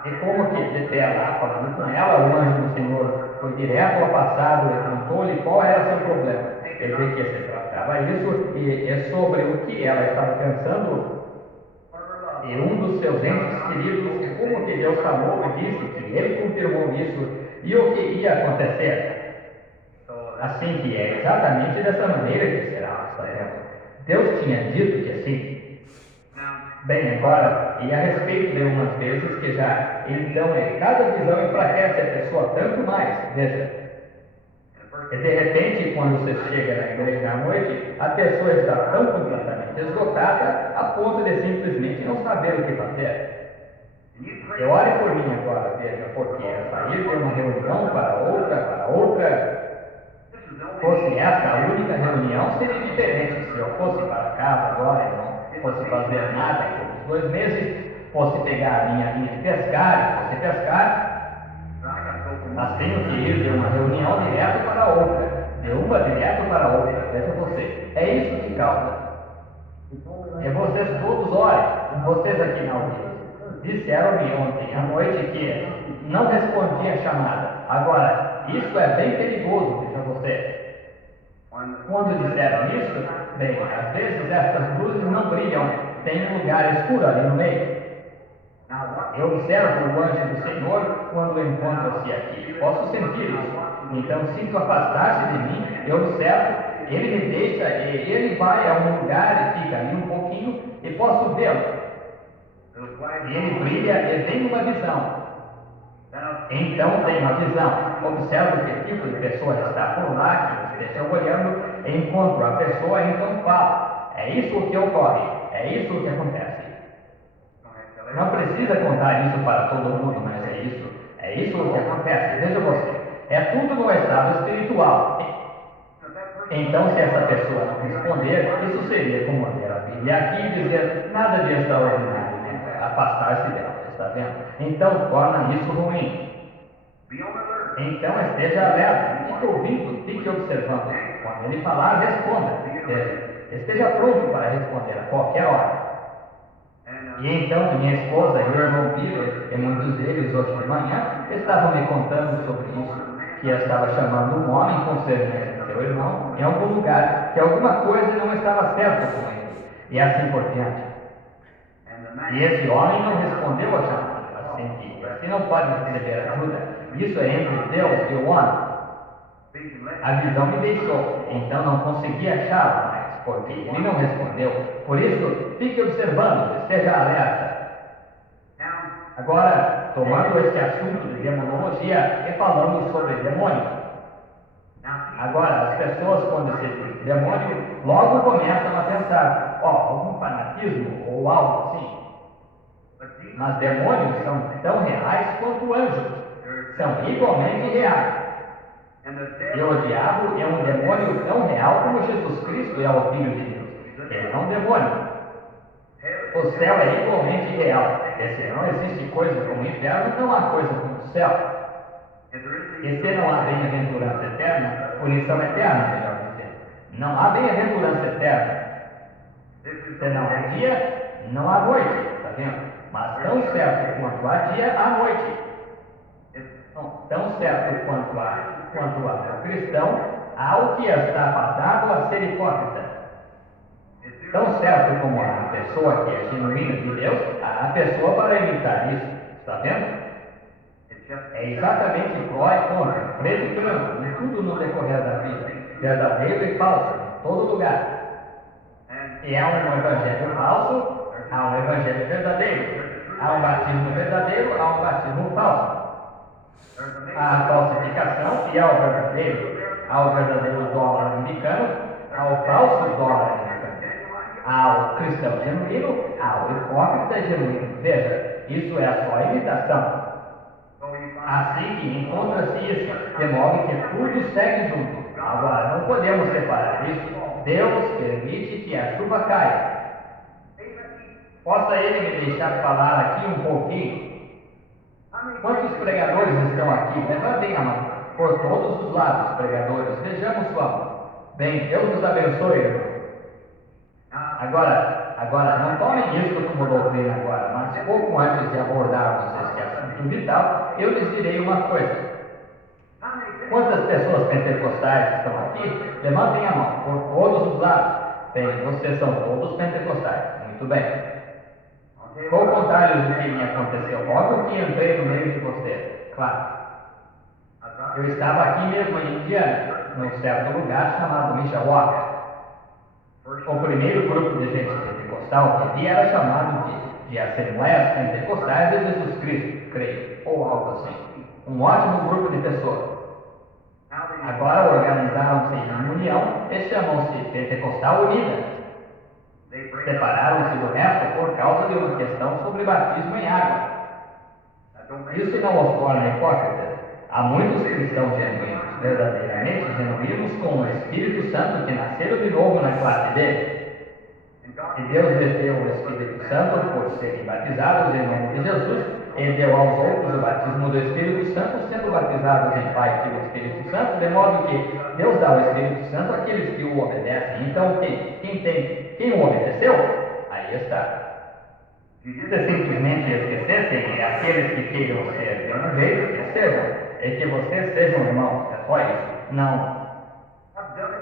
E como que de pé lá falando com ela, o anjo do Senhor foi direto ao passado e contou-lhe qual era seu problema. Ele de que se tratava isso e sobre o que ela estava pensando. E um dos seus entes queridos, e como que Deus falou e disse que ele confirmou isso e o que ia acontecer. Assim que é exatamente dessa maneira que será, está vendo? Deus tinha dito que assim. Bem, agora, e a respeito de umas vezes que já, então, cada visão enfraquece a pessoa tanto mais, veja. E de repente, quando você chega na igreja à noite, a pessoa está tão completamente esgotada a ponto de simplesmente não saber o que fazer. Eu ore por mim agora, veja, porque sair de uma reunião para outra. Fosse esta a única reunião, seria diferente. Se eu fosse para casa agora e não fosse fazer nada por 2 meses, fosse pegar a minha linha de pescar, fosse pescar, mas tenho que ir de uma reunião direto para outra, de uma direto para outra, veja você. É isso que causa. E vocês todos orem, vocês aqui na audiência. Disseram-me ontem à noite que não respondi a chamada. Agora, isso é bem perigoso, veja você. Quando disseram isso, bem, às vezes estas luzes não brilham, tem um lugar escuro ali no meio. Eu observo o anjo do Senhor quando encontra-se aqui, posso sentir isso. Então sinto afastar-se de mim, eu observo, ele me deixa e ele vai a um lugar e fica ali um pouquinho e posso vê-lo. Ele brilha e tem uma visão. Então tem uma visão, observo que tipo de pessoa está por lá, que esteja olhando, encontro a pessoa e então falo. É isso o que ocorre, é isso o que acontece. Não precisa contar isso para todo mundo, mas é isso o que acontece. Veja você, é tudo no estado espiritual. Então, se essa pessoa não responder, isso seria como ler a Bíblia aqui e dizer nada de extraordinário, né? Afastar-se dela, está vendo? Então, torna isso ruim. Então, esteja alerta, fique ouvindo, fique observando. Quando ele falar, responda. Esteja pronto para responder a qualquer hora. E então minha esposa e o irmão Peter, e muitos deles hoje de manhã, estavam me contando sobre isso, que estava chamando um homem concernente a seu irmão em algum lugar, que alguma coisa não estava certa com ele, e assim por diante. E esse homem não respondeu a chamada, assim que não pode receber ajuda. Isso é entre Deus e o homem. A visão me deixou, então não consegui achá-lo mais, porque ele não respondeu. Por isso, fique observando, esteja alerta. Agora, tomando este assunto de demonologia, e falamos sobre demônio. Agora, as pessoas, quando se diz demônio, logo começam a pensar, algum fanatismo ou algo assim. Mas demônios são tão reais quanto anjos, são igualmente reais. E o diabo é um demônio tão real como Jesus Cristo é o Filho de Deus. Ele é um demônio. O céu é igualmente real. E se não existe coisa como o inferno, não há coisa como o céu. E se não há bem-aventurança eterna, punição eterna, melhor dizendo. Não há bem-aventurança eterna. Se não há dia, não há noite, está vendo? Mas tão certo quanto há dia, há noite. Tão certo quanto há o cristão, há o que está fadado a ser hipócrita. Tão certo como há a pessoa que é genuína de Deus, há a pessoa para imitar isso. Está vendo? É exatamente pró e contra, preto e branco, em tudo no decorrer da vida, verdadeiro e falso, em todo lugar. E há um evangelho falso, há um evangelho verdadeiro. Há um batismo verdadeiro, há um batismo falso. Há a falsificação e há o verdadeiro. Há o verdadeiro dólar americano, há o falso dólar americano. Há o cristão genuíno, há o hipócrita genuíno. Veja, isso é só imitação. Assim que encontra-se isso, de modo que tudo segue junto. Agora, não podemos separar isso. Deus permite que a chuva caia. Possa ele me deixar falar aqui um pouquinho? Quantos pregadores estão aqui? Levantem a mão. Por todos os lados, pregadores, vejamos sua mão. Bem, Deus os abençoe, irmão. Agora, não tomem isso como doutrina agora, mas pouco antes de abordarmos este assunto vital, eu lhes direi uma coisa. Quantas pessoas pentecostais estão aqui? Levantem a mão, por todos os lados. Bem, vocês são todos pentecostais. Muito bem. Vou contar-lhes o que me aconteceu logo que entrei no meio de vocês. Claro. Eu estava aqui mesmo em Indiana, num certo lugar chamado Mishawaka. O primeiro grupo de gente pentecostal que havia era chamado de Assembleias Pentecostais de Jesus Cristo, creio, ou algo assim. Um ótimo grupo de pessoas. Agora organizaram-se em união e chamam-se Pentecostal Unida. Separaram-se do resto por causa de uma questão sobre batismo em água. Isso não os torna hipócritas. Há muitos cristãos genuínos, verdadeiramente genuínos, com o Espírito Santo que nasceram de novo na classe dele. E Deus lhes deu o Espírito Santo por serem batizados em nome de Jesus, e deu aos outros o batismo do Espírito Santo, sendo batizados em Pai, Filho e Espírito Santo, de modo que Deus dá o Espírito Santo àqueles que o obedecem. Então, quem o obedeceu? Aí está. Se simplesmente esquecessem, é aqueles que queiram ser de um jeito que sejam, e que vocês sejam irmãos, é só isso. Não.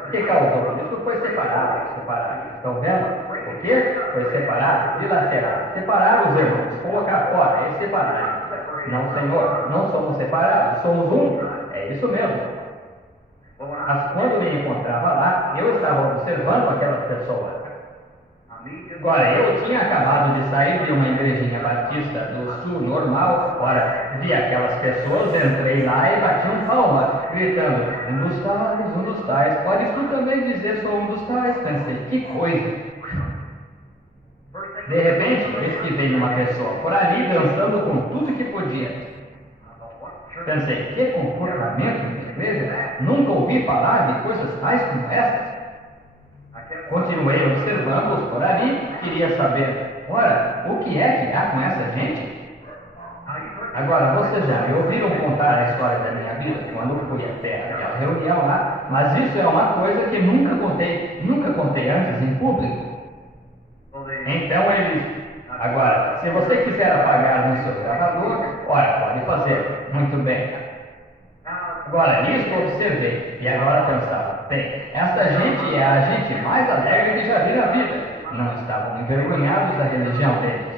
O que causou? Isso foi separado. Estão vendo? O que? Foi separado, dilacerado. Separar os irmãos, colocar fora, é separar. Não, Senhor, não somos separados, somos um. É isso mesmo. Mas quando me encontrava lá, eu estava observando aquelas pessoas. Agora, eu tinha acabado de sair de uma igrejinha batista do sul normal. Ora, vi aquelas pessoas, entrei lá e bati um palma, gritando, um dos tais, podes tu também dizer sou um dos tais? Pensei, que coisa. De repente, eis que veio uma pessoa por ali dançando com tudo que podia. Pensei, que comportamento de igreja? Nunca ouvi falar de coisas tais como estas. Continuei observando-os por ali, queria saber, ora, o que é que há com essa gente? Agora, vocês já me ouviram contar a história da minha vida quando fui até aquela reunião lá, mas isso é uma coisa que nunca contei antes em público. Então eles, agora, se você quiser apagar no seu gravador, ora, pode fazer, muito bem. Agora, nisso observei, e agora pensava, bem, esta gente é a gente mais alegre que já vi na vida. Não estavam envergonhados da religião deles.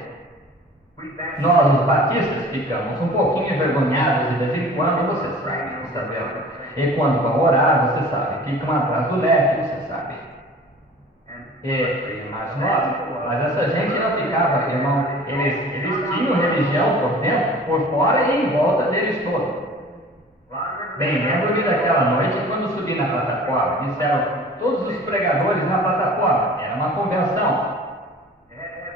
Nós, os batistas, ficamos um pouquinho envergonhados de vez em quando, vocês sabem, está vendo? E quando vão orar, você sabe, ficam atrás do leque, você sabe. Mas essa gente não ficava, irmão. Eles tinham religião por dentro, por fora e em volta deles todos. Bem, lembro-me daquela noite quando subi na plataforma. Disseram todos os pregadores na plataforma. Era uma convenção.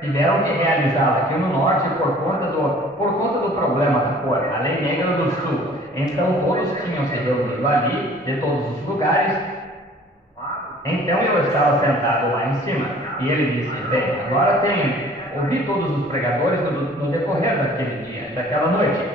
Tiveram que realizá-la aqui no norte por conta do problema da cor, a lei negra do sul. Então todos tinham se reunido ali, de todos os lugares. Então eu estava sentado lá em cima e ele disse: bem, agora ouvi todos os pregadores no decorrer daquele dia, daquela noite.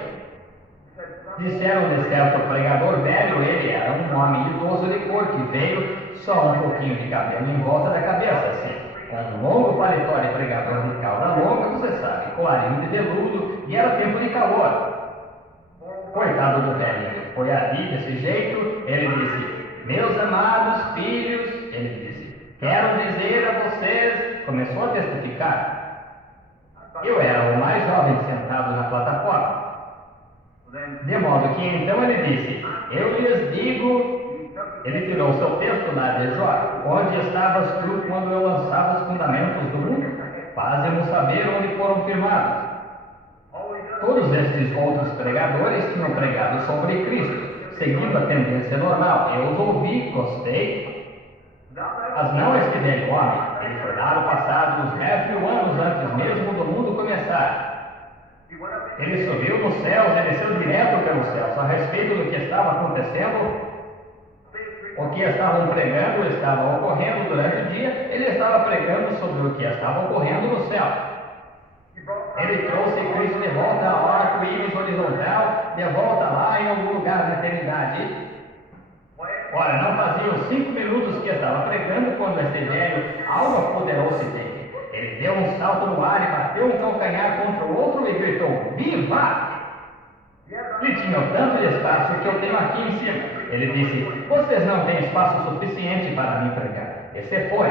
Disseram de certo pregador velho, ele era um homem idoso de cor que veio só um pouquinho de cabelo em volta da cabeça, assim, com um longo paletó de pregador de cauda longa, você sabe, colarinho de veludo, e era tempo de calor. Coitado do velhinho, foi ali desse jeito, ele disse: meus amados filhos, ele disse, quero dizer a vocês, começou a testificar. Eu era o mais jovem sentado na plataforma. De modo que então ele disse: eu lhes digo, ele tirou seu texto lá de Jó, onde estavas tu quando eu lançava os fundamentos do mundo? Faze-nos saber onde foram firmados. Todos estes outros pregadores tinham pregado sobre Cristo, seguindo a tendência normal. Eu os ouvi, gostei, mas não este velho homem. Ele foi dado passado uns 10.000 anos antes mesmo do mundo começar. Ele subiu nos céus e desceu direto pelos céus a respeito do que estava acontecendo. O que estavam pregando estava ocorrendo durante o dia, ele estava pregando sobre o que estava ocorrendo no céu. Ele trouxe Cristo de volta ao arco-íris horizontal, de volta lá em algum lugar da eternidade. Ora, não faziam 5 minutos que estava pregando quando este velho algo apoderou-se dele. Ele deu um salto no ar e bateu um calcanhar contra o outro e gritou: viva! Lhe tinha tanto espaço que eu tenho aqui em cima. Ele disse: vocês não têm espaço suficiente para me pregar. E se foi.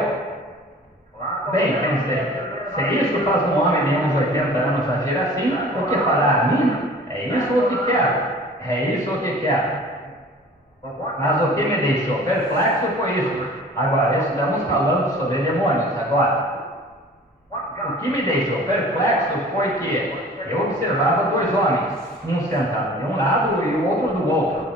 Bem, pensei, se isso faz um homem de uns 80 anos agir assim, o que fará a mim? É isso o que quero. É isso o que quero. Mas o que me deixou perplexo foi isso. Agora, estamos falando sobre demônios agora. O que me deixou perplexo foi que eu observava 2 homens, um sentado de um lado e o outro do outro.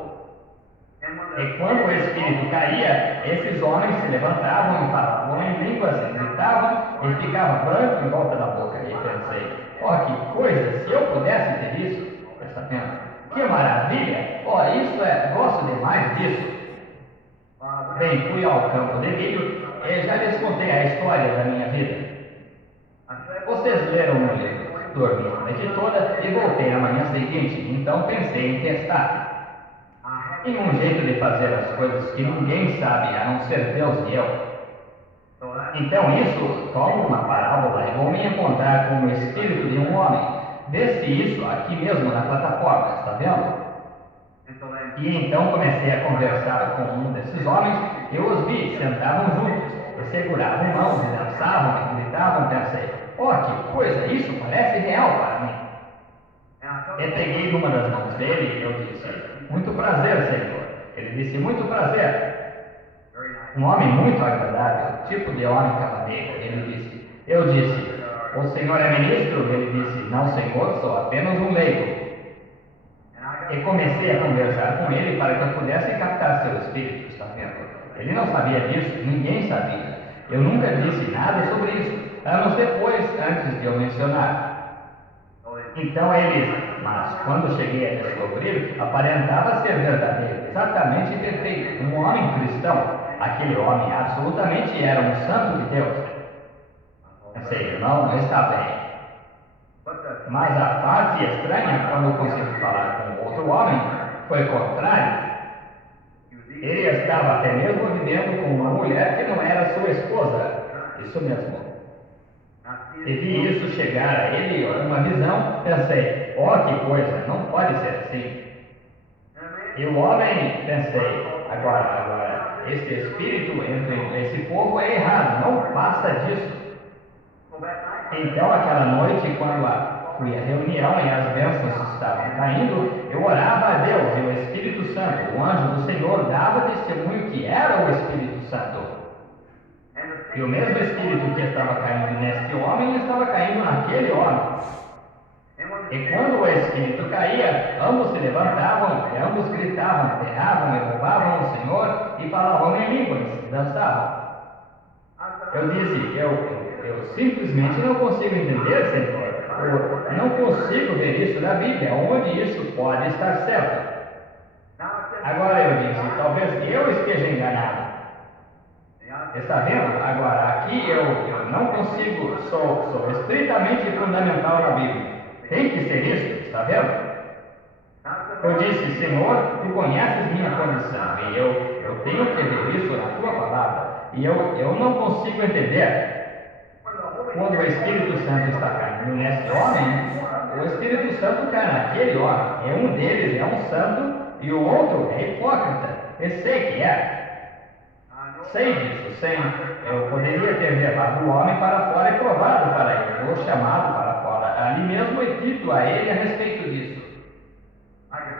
E quando o espírito caía, esses homens se levantavam e falavam em línguas, e gritavam e ficava branco em volta da boca. E pensei: ó, que coisa, se eu pudesse ter isso, está vendo? Que maravilha! Ó, gosto demais disso. Bem, fui ao campo de milho e já lhes contei a história da minha vida. Vocês leram o livro, dormi a noite toda e voltei na manhã seguinte, então pensei em testar. Tem um jeito de fazer as coisas que ninguém sabe, a não ser Deus e eu. Então isso, tomo uma parábola e vou me encontrar com o espírito de um homem. Vê-se isso aqui mesmo na plataforma, está vendo? E então comecei a conversar com um desses homens, eu os vi, sentavam juntos, e seguravam mãos, e dançavam, e gritavam, pensei: ó, que coisa, isso parece real para mim. E peguei numa das mãos dele e eu disse: muito prazer, Senhor. Ele disse: muito prazer. Um homem muito agradável, tipo de homem cavaleiro. Eu disse: o senhor é ministro? Ele disse: não, senhor, sou apenas um leigo. E comecei a conversar com ele para que eu pudesse captar seu espírito, está vendo? Ele não sabia disso, ninguém sabia. Eu nunca disse nada sobre isso, anos depois, antes de eu mencionar. Então mas quando cheguei a descobrir, aparentava ser verdadeiro, exatamente perfeito, um homem cristão. Aquele homem absolutamente era um santo de Deus. Pensei: irmão, não está bem. Mas a parte estranha, quando consegui falar com outro homem, foi o contrário. Ele estava até mesmo vivendo com uma mulher que não era sua esposa. Isso mesmo. E vi isso chegar a ele, uma visão, pensei: ó, que coisa, não pode ser assim. E o homem, pensei, agora, este espírito entre esse povo é errado, não passa disso. Então, aquela noite, quando Fui à reunião e as bênçãos estavam caindo. Eu orava a Deus e o Espírito Santo, o anjo do Senhor, dava testemunho que era o Espírito Santo. E o mesmo Espírito que estava caindo neste homem estava caindo naquele homem. E quando o Espírito caía, ambos se levantavam, e ambos gritavam, berravam e louvavam o Senhor e falavam em línguas, dançavam. Eu disse, eu simplesmente não consigo entender, Senhor. Eu não consigo ver isso na Bíblia, onde isso pode estar certo. Agora eu disse, talvez eu esteja enganado. Está vendo? Agora, aqui eu não consigo, sou estritamente fundamental na Bíblia. Tem que ser isso, está vendo? Eu disse, Senhor, tu conheces minha condição, e eu tenho que ver isso na tua palavra, e eu não consigo entender. Quando o Espírito Santo está caindo nesse homem, o Espírito Santo cai naquele homem, e um deles é um santo, e o outro é hipócrita. Eu sei que é. Sei disso, sei. Eu poderia ter levado o homem para fora e provado para ele, ou chamado para fora, ali mesmo e dito a ele a respeito disso.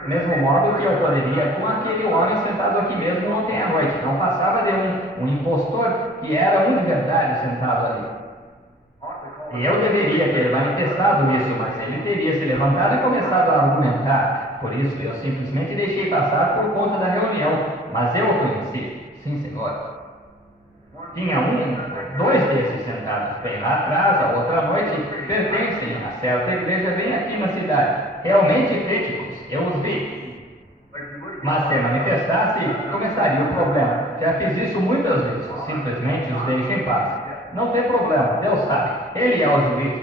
Mesmo modo que eu poderia com aquele homem sentado aqui mesmo ontem à noite. Não passava de um impostor que era um de verdade sentado ali. E eu deveria ter manifestado isso, mas ele teria se levantado e começado a argumentar. Por isso eu simplesmente deixei passar por conta da reunião, mas eu o conheci. Sim, Senhor. Tinha dois desses sentados bem lá atrás, a outra noite, pertencem a certa igreja bem aqui na cidade. Realmente críticos, eu os vi. Mas se manifestasse, começaria o problema. Já fiz isso muitas vezes, simplesmente os deixo em paz. Não tem problema, Deus sabe, Ele é o juiz.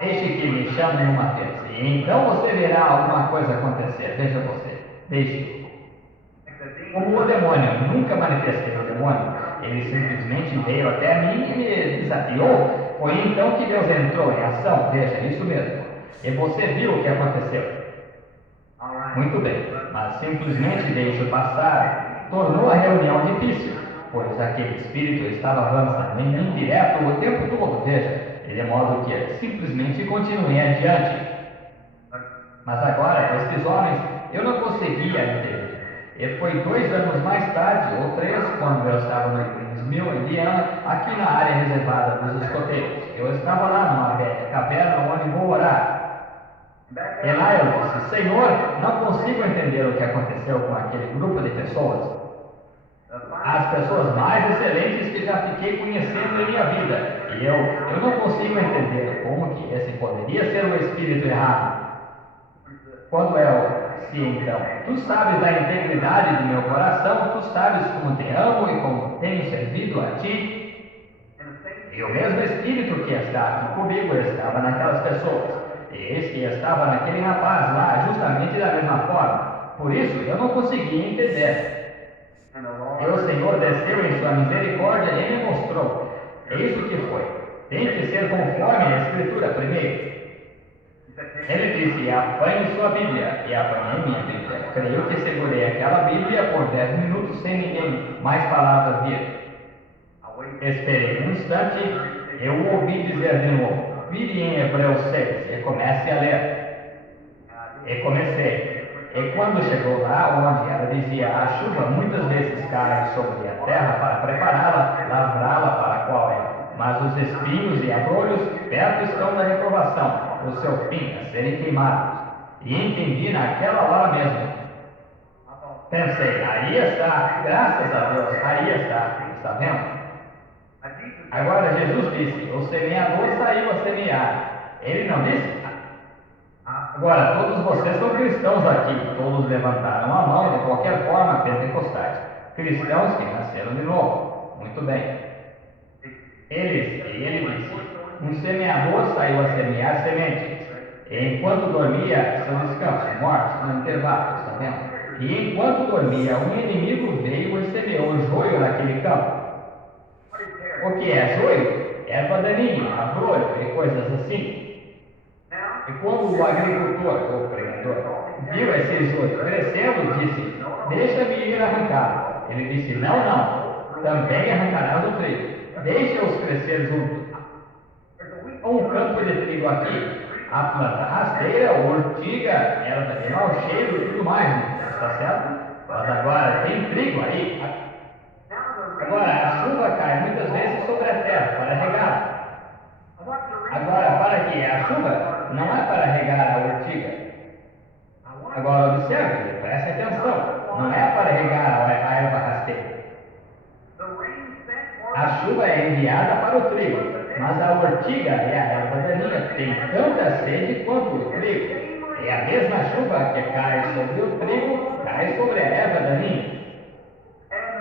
Deixe que me chamem uma vez, e então você verá alguma coisa acontecer. Veja você, deixe. Como o demônio, nunca manifestei o demônio. Ele simplesmente veio até mim e me desafiou. Foi então que Deus entrou em ação. Veja, isso mesmo. E você viu o que aconteceu. Muito bem, mas simplesmente deixo passar. Tornou a reunião difícil, pois aquele espírito estava avançando em mim direto o tempo todo. Veja, de modo que simplesmente continuei adiante. Mas agora, estes homens, eu não conseguia entender. E foi 2 anos mais tarde, ou 3, quando eu estava no Greensmill, Indiana, aqui na área reservada dos escoteiros. Eu estava lá numa velha caverna onde vou orar. E lá eu disse, Senhor, não consigo entender o que aconteceu com aquele grupo de pessoas. As pessoas mais excelentes que já fiquei conhecendo em minha vida. E eu não consigo entender como que esse poderia ser o espírito errado. Quando se então, tu sabes da integridade do meu coração, tu sabes como te amo e como tenho servido a ti. E o mesmo Espírito que está aqui comigo estava naquelas pessoas. E esse que estava naquele rapaz lá, justamente da mesma forma. Por isso eu não conseguia entender. E o Senhor desceu em sua misericórdia e me mostrou. É isso que foi. Tem que ser conforme a Escritura primeiro. Ele disse, apanhe sua Bíblia, e apanhei minha Bíblia. Creio que segurei aquela Bíblia por 10 minutos sem ninguém mais palavras vir. Esperei um instante, eu o ouvi dizer de novo, vire em Hebreus 6 e comece a ler. E comecei. E quando chegou lá onde ela dizia, a chuva muitas vezes cai sobre a terra para prepará-la, lavrá-la para a qual é. Mas os espinhos e abrolhos perto estão da reprovação, o seu fim a serem queimados. E entendi naquela hora mesmo. Pensei, aí está, graças a Deus, aí está vendo? Agora Jesus disse, o semeador saiu a semear. Ele não disse? Agora, todos vocês são cristãos aqui, todos levantaram a mão de qualquer forma pentecostais. Cristãos que nasceram de novo. Muito bem. Ele disse, um semeador saiu a semear sementes, e enquanto dormia, seu descanso, morte, no intervalo, está vendo? E enquanto dormia, um inimigo veio e semeou joio naquele campo. O que é joio? Erva daninha, abrolho e coisas assim. E quando o agricultor, ou pregador, viu esse joio crescendo, disse, deixa-me ir arrancá-lo. Ele disse, não, também arrancarás o trigo. Deixa-os crescer juntos. Um campo de trigo aqui a planta rasteira, ortiga, erva de mau cheiro e tudo mais, está certo? Mas agora tem trigo aí. Agora, a chuva cai muitas vezes sobre a terra para regá-la. Agora, para que a chuva não é para regar a ortiga. Agora, observe, preste atenção, não é para regar a erva rasteira. A chuva é enviada para o trigo, mas a ortiga e a erva daninha têm tanta sede quanto o trigo. E a mesma chuva que cai sobre o trigo, cai sobre a erva daninha.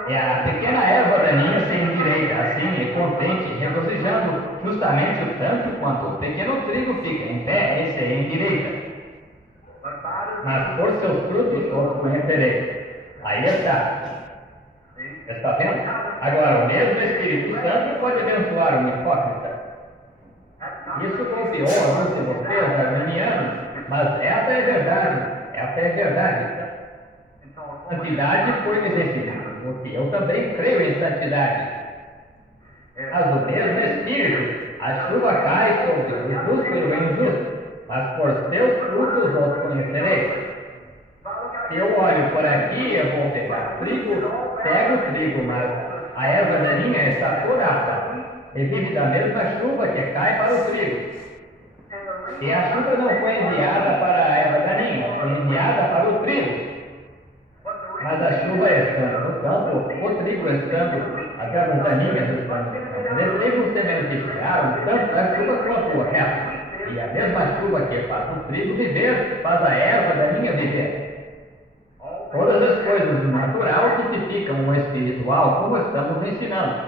E a pequena erva daninha se endireita assim e contente, regozijando justamente o tanto quanto o pequeno trigo fica em pé e se endireita. Mas por seus frutos os conhecereis. Aí está. Está vendo? Agora, o mesmo Espírito Santo pode abençoar um hipócrita. Isso golpeou alguns de vocês, arminianos, mas essa é verdade. Essa é verdade. Santidade foi necessária, porque eu também creio em santidade. Mas o mesmo Espírito, a chuva cai sobre o justo e o injusto, mas por seus frutos os conhecereis. Se eu olho por aqui, eu vou pegar trigo, pego o trigo, mas a erva daninha está toda apta, e vive da mesma chuva que cai para o trigo. E a chuva não foi enviada para a erva daninha, foi enviada para o trigo. Mas a chuva estando no campo, o trigo estando, as ervas daninhas estando no campo, os trigos se beneficiaram tanto a chuva quanto o resto. E a mesma chuva que faz o trigo viver, faz a erva daninha viver. Todas as coisas do natural tipificam o espiritual, como estamos ensinando.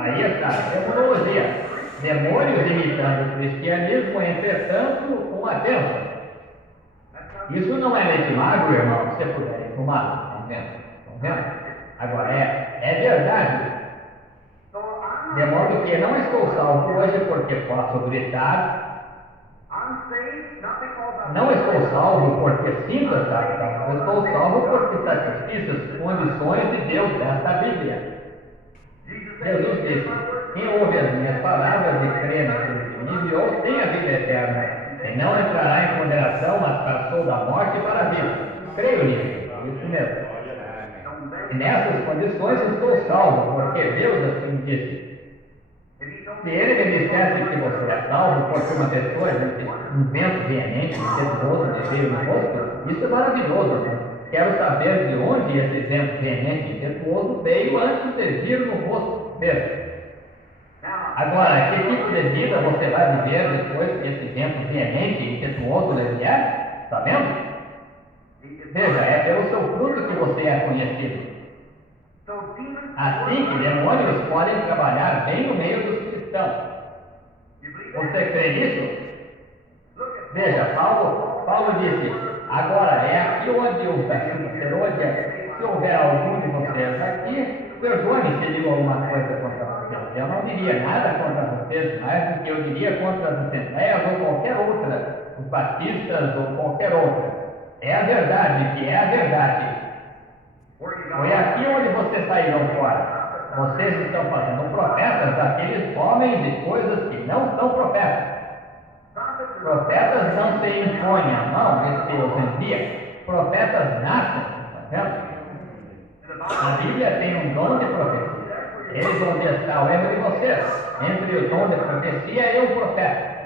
Aí está, demonologia. Demônios imitando o cristianismo, entretanto, com a bênção. Isso não é leite magro, irmão, se puderem fumar. Estão vendo? Estão vendo? Agora, é verdade. De modo que não estou salvo hoje porque posso gritar. Não estou salvo porque sinto estar salvo. Eu estou salvo porque satisfiz as condições de Deus desta Bíblia. Jesus disse: quem ouve as minhas palavras e crê naquele que me enviou tem a vida eterna, e não entrará em condenação, mas passou da morte para a vida. Creio nisso, isso mesmo. E nessas condições estou salvo, porque Deus assim disse. Se ele me dissesse que você é salvo porque uma pessoa disse um vento veemente, impetuoso lhe veio no rosto, isso é maravilhoso. Né? Quero saber de onde esse vento veemente, impetuoso veio antes de vir no rosto dele. Agora, que tipo de vida você vai viver depois que esse vento veemente e impetuoso lhe vier? Está vendo? Veja, é pelo seu fruto que você é conhecido. Assim que demônios podem trabalhar bem no meio dos cristãos. Você crê nisso? Veja, Paulo disse: agora é aqui onde eu se houver algum de vocês aqui, perdoe-me se digo alguma coisa contra vocês. Eu não diria nada contra vocês, mais do que eu diria contra as assembleias ou qualquer outra, os batistas ou qualquer outra. É a verdade, que é a verdade. Foi aqui onde vocês saíram fora. Vocês estão fazendo profetas daqueles homens e coisas que não são profetas. Profetas não se impõem a mão, esse Deus envia. Profetas nascem, está vendo? A Bíblia tem um dom de profecia. Eis onde está o erro de vocês, entre o dom de profecia e o profeta.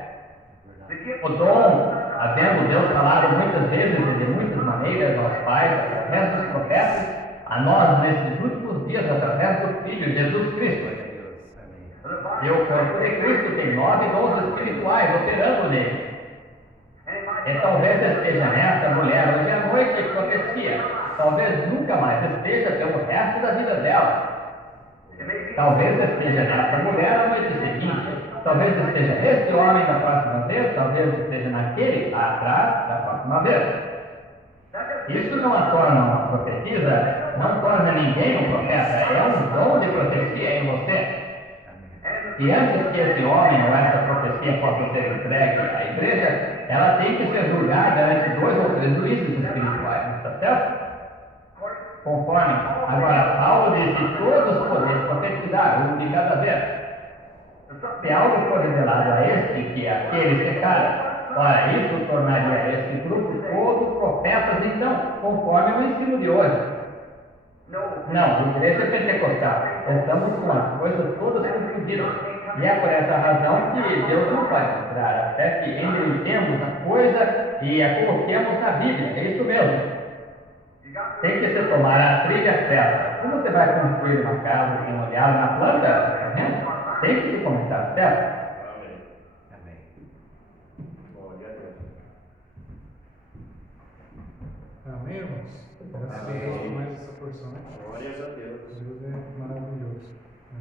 O dom, havendo Deus falado muitas vezes e de muitas maneiras aos pais, através dos profetas, a nós nesses últimos dias, através do Filho Jesus Cristo. E o corpo de Cristo tem 9 dons espirituais operando nele. E talvez esteja nesta mulher hoje à noite profecia. Talvez nunca mais esteja pelo resto da vida dela. Talvez esteja nesta mulher a noite seguinte. Talvez esteja neste homem da próxima vez. Talvez esteja naquele lá atrás da próxima vez. Isso não a torna uma profetisa, não torna ninguém um profeta. É um dom de profecia em você. E antes que esse homem ou essa profecia possa ser entregue à igreja, ela tem que ser julgada ante 2 ou 3 juízes espirituais, está certo? Conforme. Agora, Paulo disse: todos podem profetizar, um de cada vez. Se algo for revelado a este, que aquele secara, ora, isso tornaria este grupo todos profetas, então, conforme o ensino de hoje. Não, igreja pentecostal, estamos com as coisas todas confundidas. E é por essa razão que Deus não pode mostrar, até que endireitemos a coisa e a coloquemos na Bíblia. É isso mesmo. Tem que se tomar a trilha certa. Como você vai construir uma casa sem olhar na planta? Tá vendo? Tem que se começar certo. Amém. Glória a Deus. Amém, irmãos? Graças a Deus por mais essa porção. Glórias a Deus. Deus é maravilhoso. É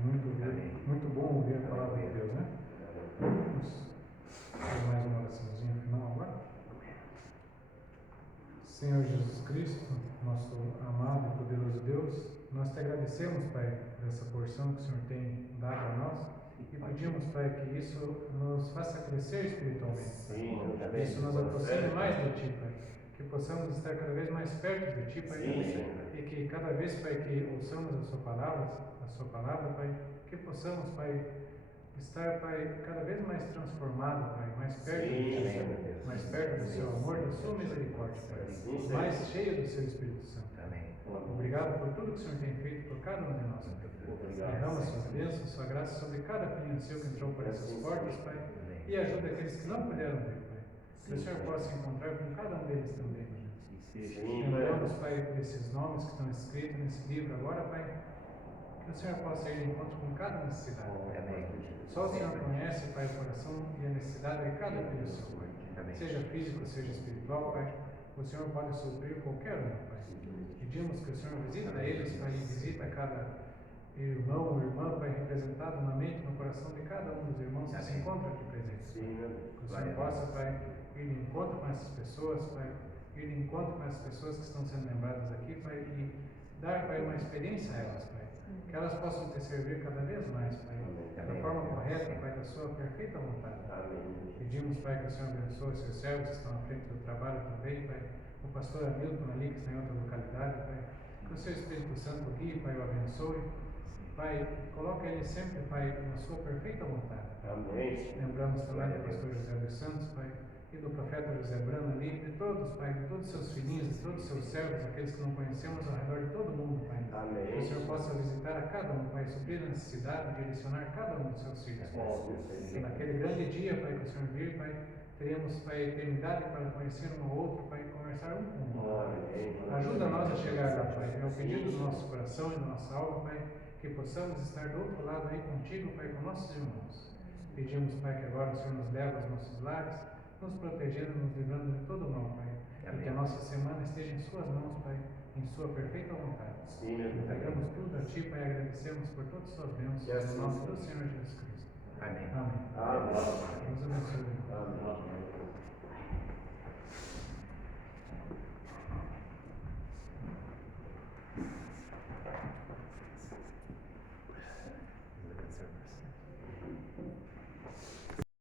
muito bom ouvir a palavra de Deus, né? Vamos fazer mais uma oraçãozinha final agora. Senhor Jesus Cristo, nosso amado e poderoso Deus, nós te agradecemos, Pai, por essa porção que o Senhor tem dado a nós e pedimos, Pai, que isso nos faça crescer espiritualmente. Sim, Que isso nos aproxime mais de Ti, Pai. Que possamos estar cada vez mais perto de Ti, Pai. E que cada vez, Pai, que ouçamos a Sua palavra, Pai, que possamos, Pai, estar, Pai, cada vez mais transformado, Pai, mais perto de Ti, mais perto do Seu amor, da Sua misericórdia, Pai, mais cheio do Seu Espírito Santo. Obrigado por tudo que o Senhor tem feito por cada um de nós, Pai. Derrama Suas bênçãos, Sua graça sobre cada filho seu que entrou por essas portas, Pai, e ajuda aqueles que não puderam vir, Pai. Que o Senhor possa encontrar com cada um deles também, Pai. Lembramos, Pai, desses nomes que estão escritos nesse livro agora, Pai, que o Senhor possa ir de encontro com cada necessidade. Só o Senhor conhece, Pai, o coração e a necessidade de cada filho seu, Pai. Seja físico, seja espiritual, Pai, o Senhor pode suprir qualquer um, Pai. Pedimos que o Senhor visita eles, Pai, e visita cada irmão ou irmã, Pai, representado na mente e no coração de cada um dos irmãos que se encontram aqui presentes. Que o Senhor possa, Pai, ir de encontro com essas pessoas, Pai, ir de encontro com essas pessoas que estão sendo lembradas aqui, Pai, e dar, Pai, uma experiência a elas, Pai. Que elas possam te servir cada vez mais, Pai, da forma correta, Pai, da Sua perfeita vontade. Pedimos, Pai, que o Senhor abençoe os seus servos que estão à frente do trabalho também, Pai. O pastor Hamilton ali, que está em outra localidade, Pai. Que o seu Espírito Santo guie, Pai, o abençoe. Pai, coloque ele sempre, Pai, na Sua perfeita vontade. Amém. Lembramos também do pastor José dos Santos, Pai, e do profeta José Brano ali, de todos, Pai, de todos os seus filhinhos, de todos os seus servos, aqueles que não conhecemos ao redor de todo mundo, Pai. Amém. Que o Senhor possa visitar a cada um, Pai, suprir a necessidade, direcionar cada um dos seus filhos, Pai. Que naquele grande dia, Pai, que o Senhor vir, Pai, teremos, Pai, eternidade para conhecer um ao outro, Pai, e conversar um com o outro. Ajuda nós a chegar lá, Pai. É o pedido do nosso coração e da nossa alma, Pai, que possamos estar do outro lado aí contigo, Pai, com nossos irmãos. Pedimos, Pai, que agora o Senhor nos leve aos nossos lares, nos protegendo, nos livrando de todo mal, Pai. E que a nossa semana esteja em Suas mãos, Pai, em Sua perfeita vontade. Entregamos tudo a Ti, Pai, e agradecemos por todas as Suas bênçãos, em nome do Senhor Jesus Cristo. Amém. Deus abençoe. Amém.